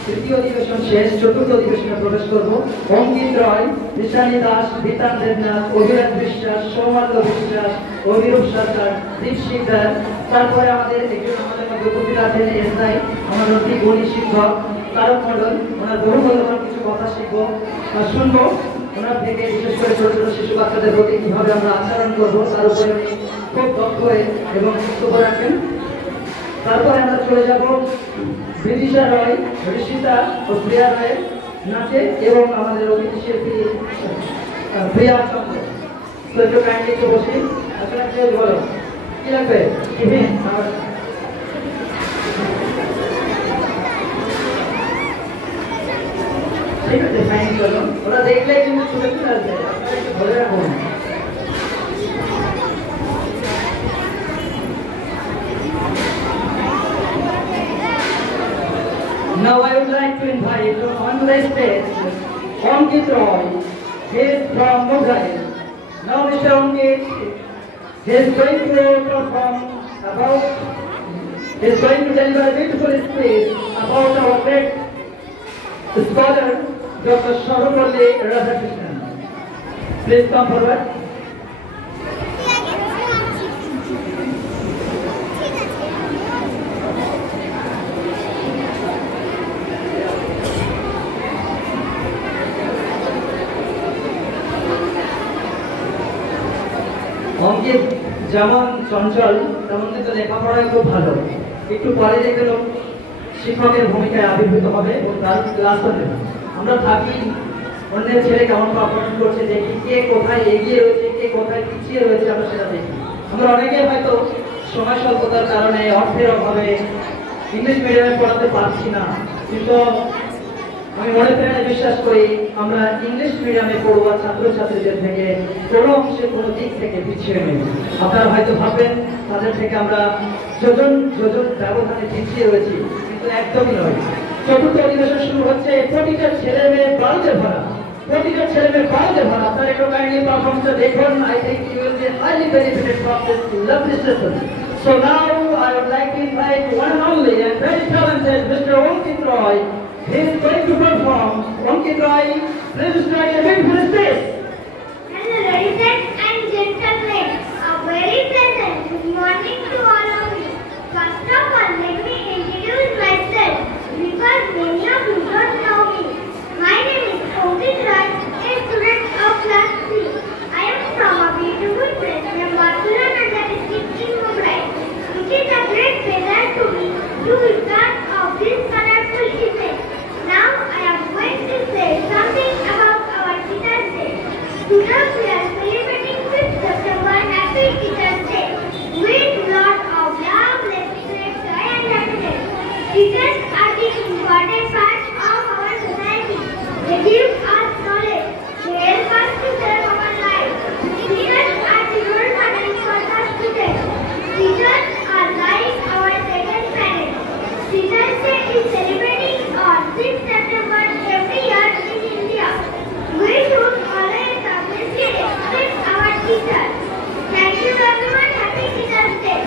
তৃতীয় অধিবেশন শেষ, চতুর্থ অধিবেশনে প্রবেশ করবো। অঙ্কিত রয়, ঈশানী দাস, বিতান দেবনাথ, অভিরাজ বিশ্বাস, সৌমাল্য বিশ্বাস, অভিরূপ সরকার, দীপ শিকদার। তারপরে আমাদের একজন আমাদের মধ্যে উপস্থিত আছেন এসআই, আমার অতি গুণী শিক্ষক তারক মণ্ডল। ওনার বহু মূল্যবান কিছু কথা শিখবো বা শুনবো ওনার থেকে, বিশেষ করে ছোট ছোট শিশু বাচ্চাদের প্রতি কীভাবে আমরা আচরণ করবো তার উপরে উনি খুব দক্ষ হয়ে এবং বক্তব্য রাখেন। তারপরে আমরা চলে যাব বিদিশা রয়, ঋষিতা ও প্রিয়া রয়ের নাচে এবং আমাদের অতিথি শিল্পী প্রিয়া চন্দ্র। তো একটু কাইন্ডলি একটু বসি। আসলে কেউ বলো কি লাগবে? টিফিন ঠিক আছে, ফাইন, চলো। ওরা দেখলে কিন্তু ছুটে চলে আসবে, আপনারা একটু ধরে রাখুন। Now I would like to invite on the stage Ankit Roy. He is from Mumbai. Now Mr. Ankit is going to perform about, he is going to deliver a beautiful speech about our great scholar Dr. Sarvapalli Radhakrishnan. Please come forward. অঙ্কিত যেমন চঞ্চল তেমন কিন্তু লেখাপড়ায় খুব ভালো। একটু পরে দেখলো শিক্ষকের ভূমিকায় আবির্ভূত হবে এবং তার ক্লাসও নেবে। আমরা থাকি অন্যের ছেলে কেমন পারফরমেন্স করছে দেখি, কে কোথায় এগিয়ে রয়েছে, কে কোথায় পিছিয়ে রয়েছে, আমরা সেটা দেখি। আমরা অনেকে হয়তো সময় স্বল্পতার কারণে, অর্থের অভাবে ইংলিশ মিডিয়ামে পড়াতে পারছি না, কিন্তু আমি মনে প্রাণে বিশ্বাস করি আমরা ইংলিশ মিডিয়ামে পড়ুয়া ছাত্রছাত্রীদের থেকে কোনো অংশে কোনো দিক থেকে পিছিয়ে নেই। আপনারা হয়তো ভাববেন তাদের থেকে আমরা যোজন যোজন ব্যবধানে পিছিয়ে রয়েছি, কিন্তু একদমই নয়। চতুর্থ অধিবেশন শুরু হচ্ছে, প্রতিটা ছেলে মেয়ে বাড়িতে ভরা, প্রতিটা ছেলে মেয়ে বাড়িতে ভরা। আপনারা একটু কাইন্ডলি পারফরমেন্সটা দেখুন। I think you will be highly benefited from this lovely session. So now I would like to invite one and only and very talented Mr. Ankit Roy. He is going to perform. Ankit Roy, please start a beautiful stage. Hello ladies and gentlemen, a very pleasant good morning to all of you. First of all, let me introduce myself because many of you don't know me. My name is Ankit Roy, a student of class 3. I am from a beautiful place near Mathura Nagar district in Mumbai. It is a great pleasure to me to be part of this colorful event. Now I am going to say something about our Teachers' Day. Today we are celebrating 5th September. Happy Teachers' Day. With lot of love, respect, joy and happiness. Teachers are the important part of our society. They give us knowledge. They help us to save our lives. Teachers are the role models for the students. Teachers are like our second parents. Teachers' Day is celebrating on 6th September every year in India. We should always appreciate and respect our teachers. Thank you everyone. Happy Teachers' Day.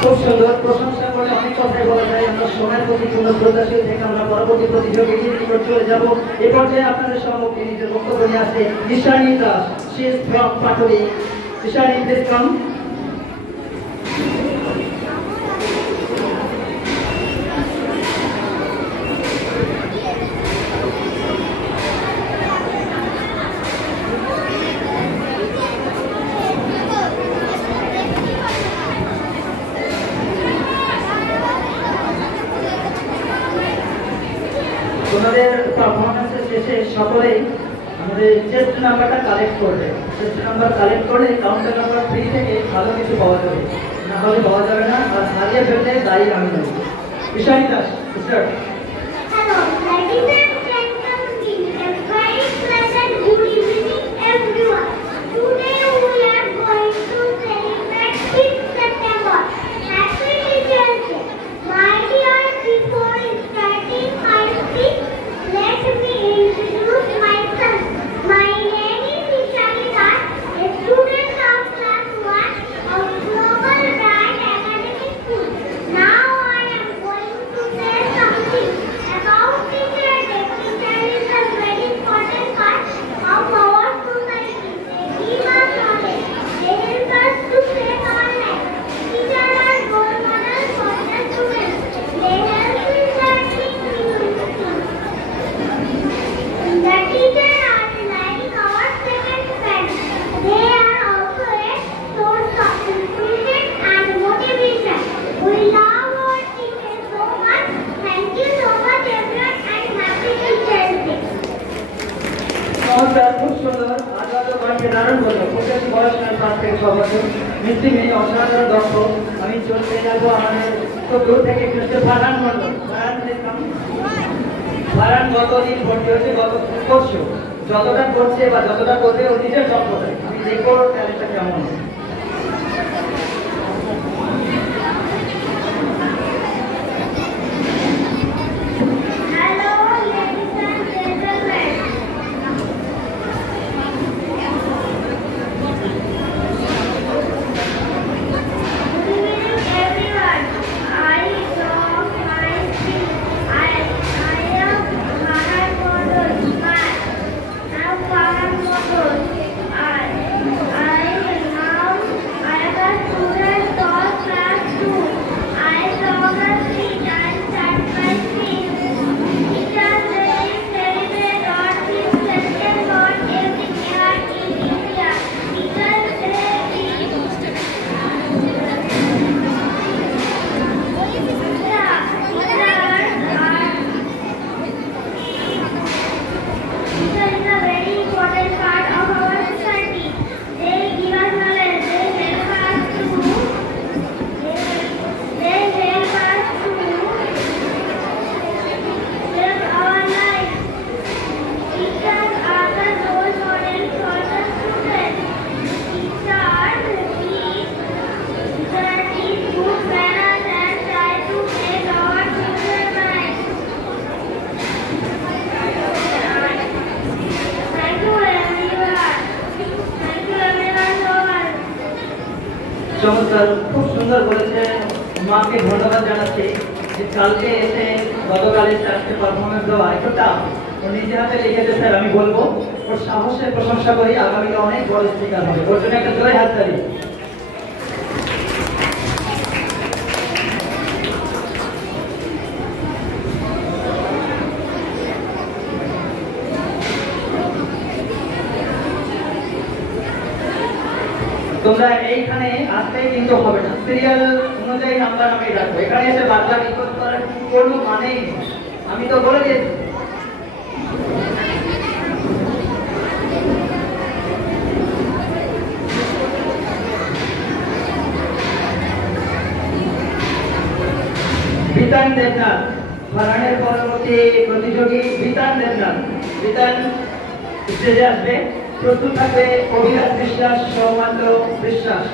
খুব সুন্দর প্রশংসা করে অনেক কথাই বলা যায়। আমরা সময়ের প্রতি পূর্ণ শ্রদ্ধাশীল থেকে আমরা পরবর্তী প্রতিযোগীর নিকট চলে যাব। এ পর্যায়ে আপনাদের সম্মুখে নিজের বক্তব্য নিয়ে আসে Ishani Das. She is from Patoli. Ishani, please come. তোমাদের পারফরমেন্সের শেষে সকলেই আমাদের চেস্ট নাম্বারটা কালেক্ট করবে। চেস্ট নাম্বার কালেক্ট করলে কাউন্টার নাম্বার 3 থেকে ভালো কিছু পাওয়া যাবে, না হলে পাওয়া যাবে না। আর হারিয়ে ফেললে দায়ী আমি নই। Ishani Das, start. Hello, ladies and gentlemen. A very pleasant good evening, everyone. Today we are going to celebrate 5th September. Happy Teachers' Day. My dear, before starting my speech, let me introduce myself. My name is Ishani Das, a student of class 1 of Global Brand Academy School. Now I am going to say something দারুণ বললো, খুব বেশি বয়স নয়, 5 থেকে 6 বছর, মিষ্টি মেয়ে, অসাধারণ দক্ষ। আমি চলতে যাবো আমাদের খুব দূর থেকে একটু হচ্ছে ফারহান মণ্ডল। ফারহান গতদিন ভর্তি হয়েছে, গত পরশু। যতটা করছে বা যতটা করবে ও নিজের দক্ষতায়, আমি দেখবো ট্যালেন্টটা কেমন। চমৎকার, খুব সুন্দর বলেছে। মাকে ধন্যবাদ জানাচ্ছি যে কালকে এসে গতকালের চারটে পারফরমেন্স দেওয়া একটু টাফ। ও নিজে হাতে লিখেছে স্যার, আমি বলবো ওর সাহসের প্রশংসা করি, আগামীতে অনেক বড় স্পিকার হবে। ওর জন্য একটা জোরে হাততালি। তোমরা এইখানে আসলেই কিন্তু হবে না, সিরিয়াল অনুযায়ী নাম্বার আমি রাখবো। এখানে এসে বারবার রিকোয়েস্ট করার কোনো মানেই নেই, আমি তো বলে দিয়েছি। বিতান দেবনাথ, ফারহানের পরবর্তী প্রতিযোগী বিতান দেবনাথ। বিতান স্টেজে আসবে। প্রস্তুত থাকবে অভিরাজ বিশ্বাস, সৌমান্য বিশ্বাস।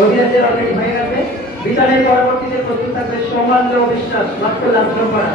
অভিরাজের অলরেডি হয়ে গেছে। বিতানের পরবর্তীতে প্রস্তুত থাকবে সৌমান্য বিশ্বাস, মাত্র লাভ করা।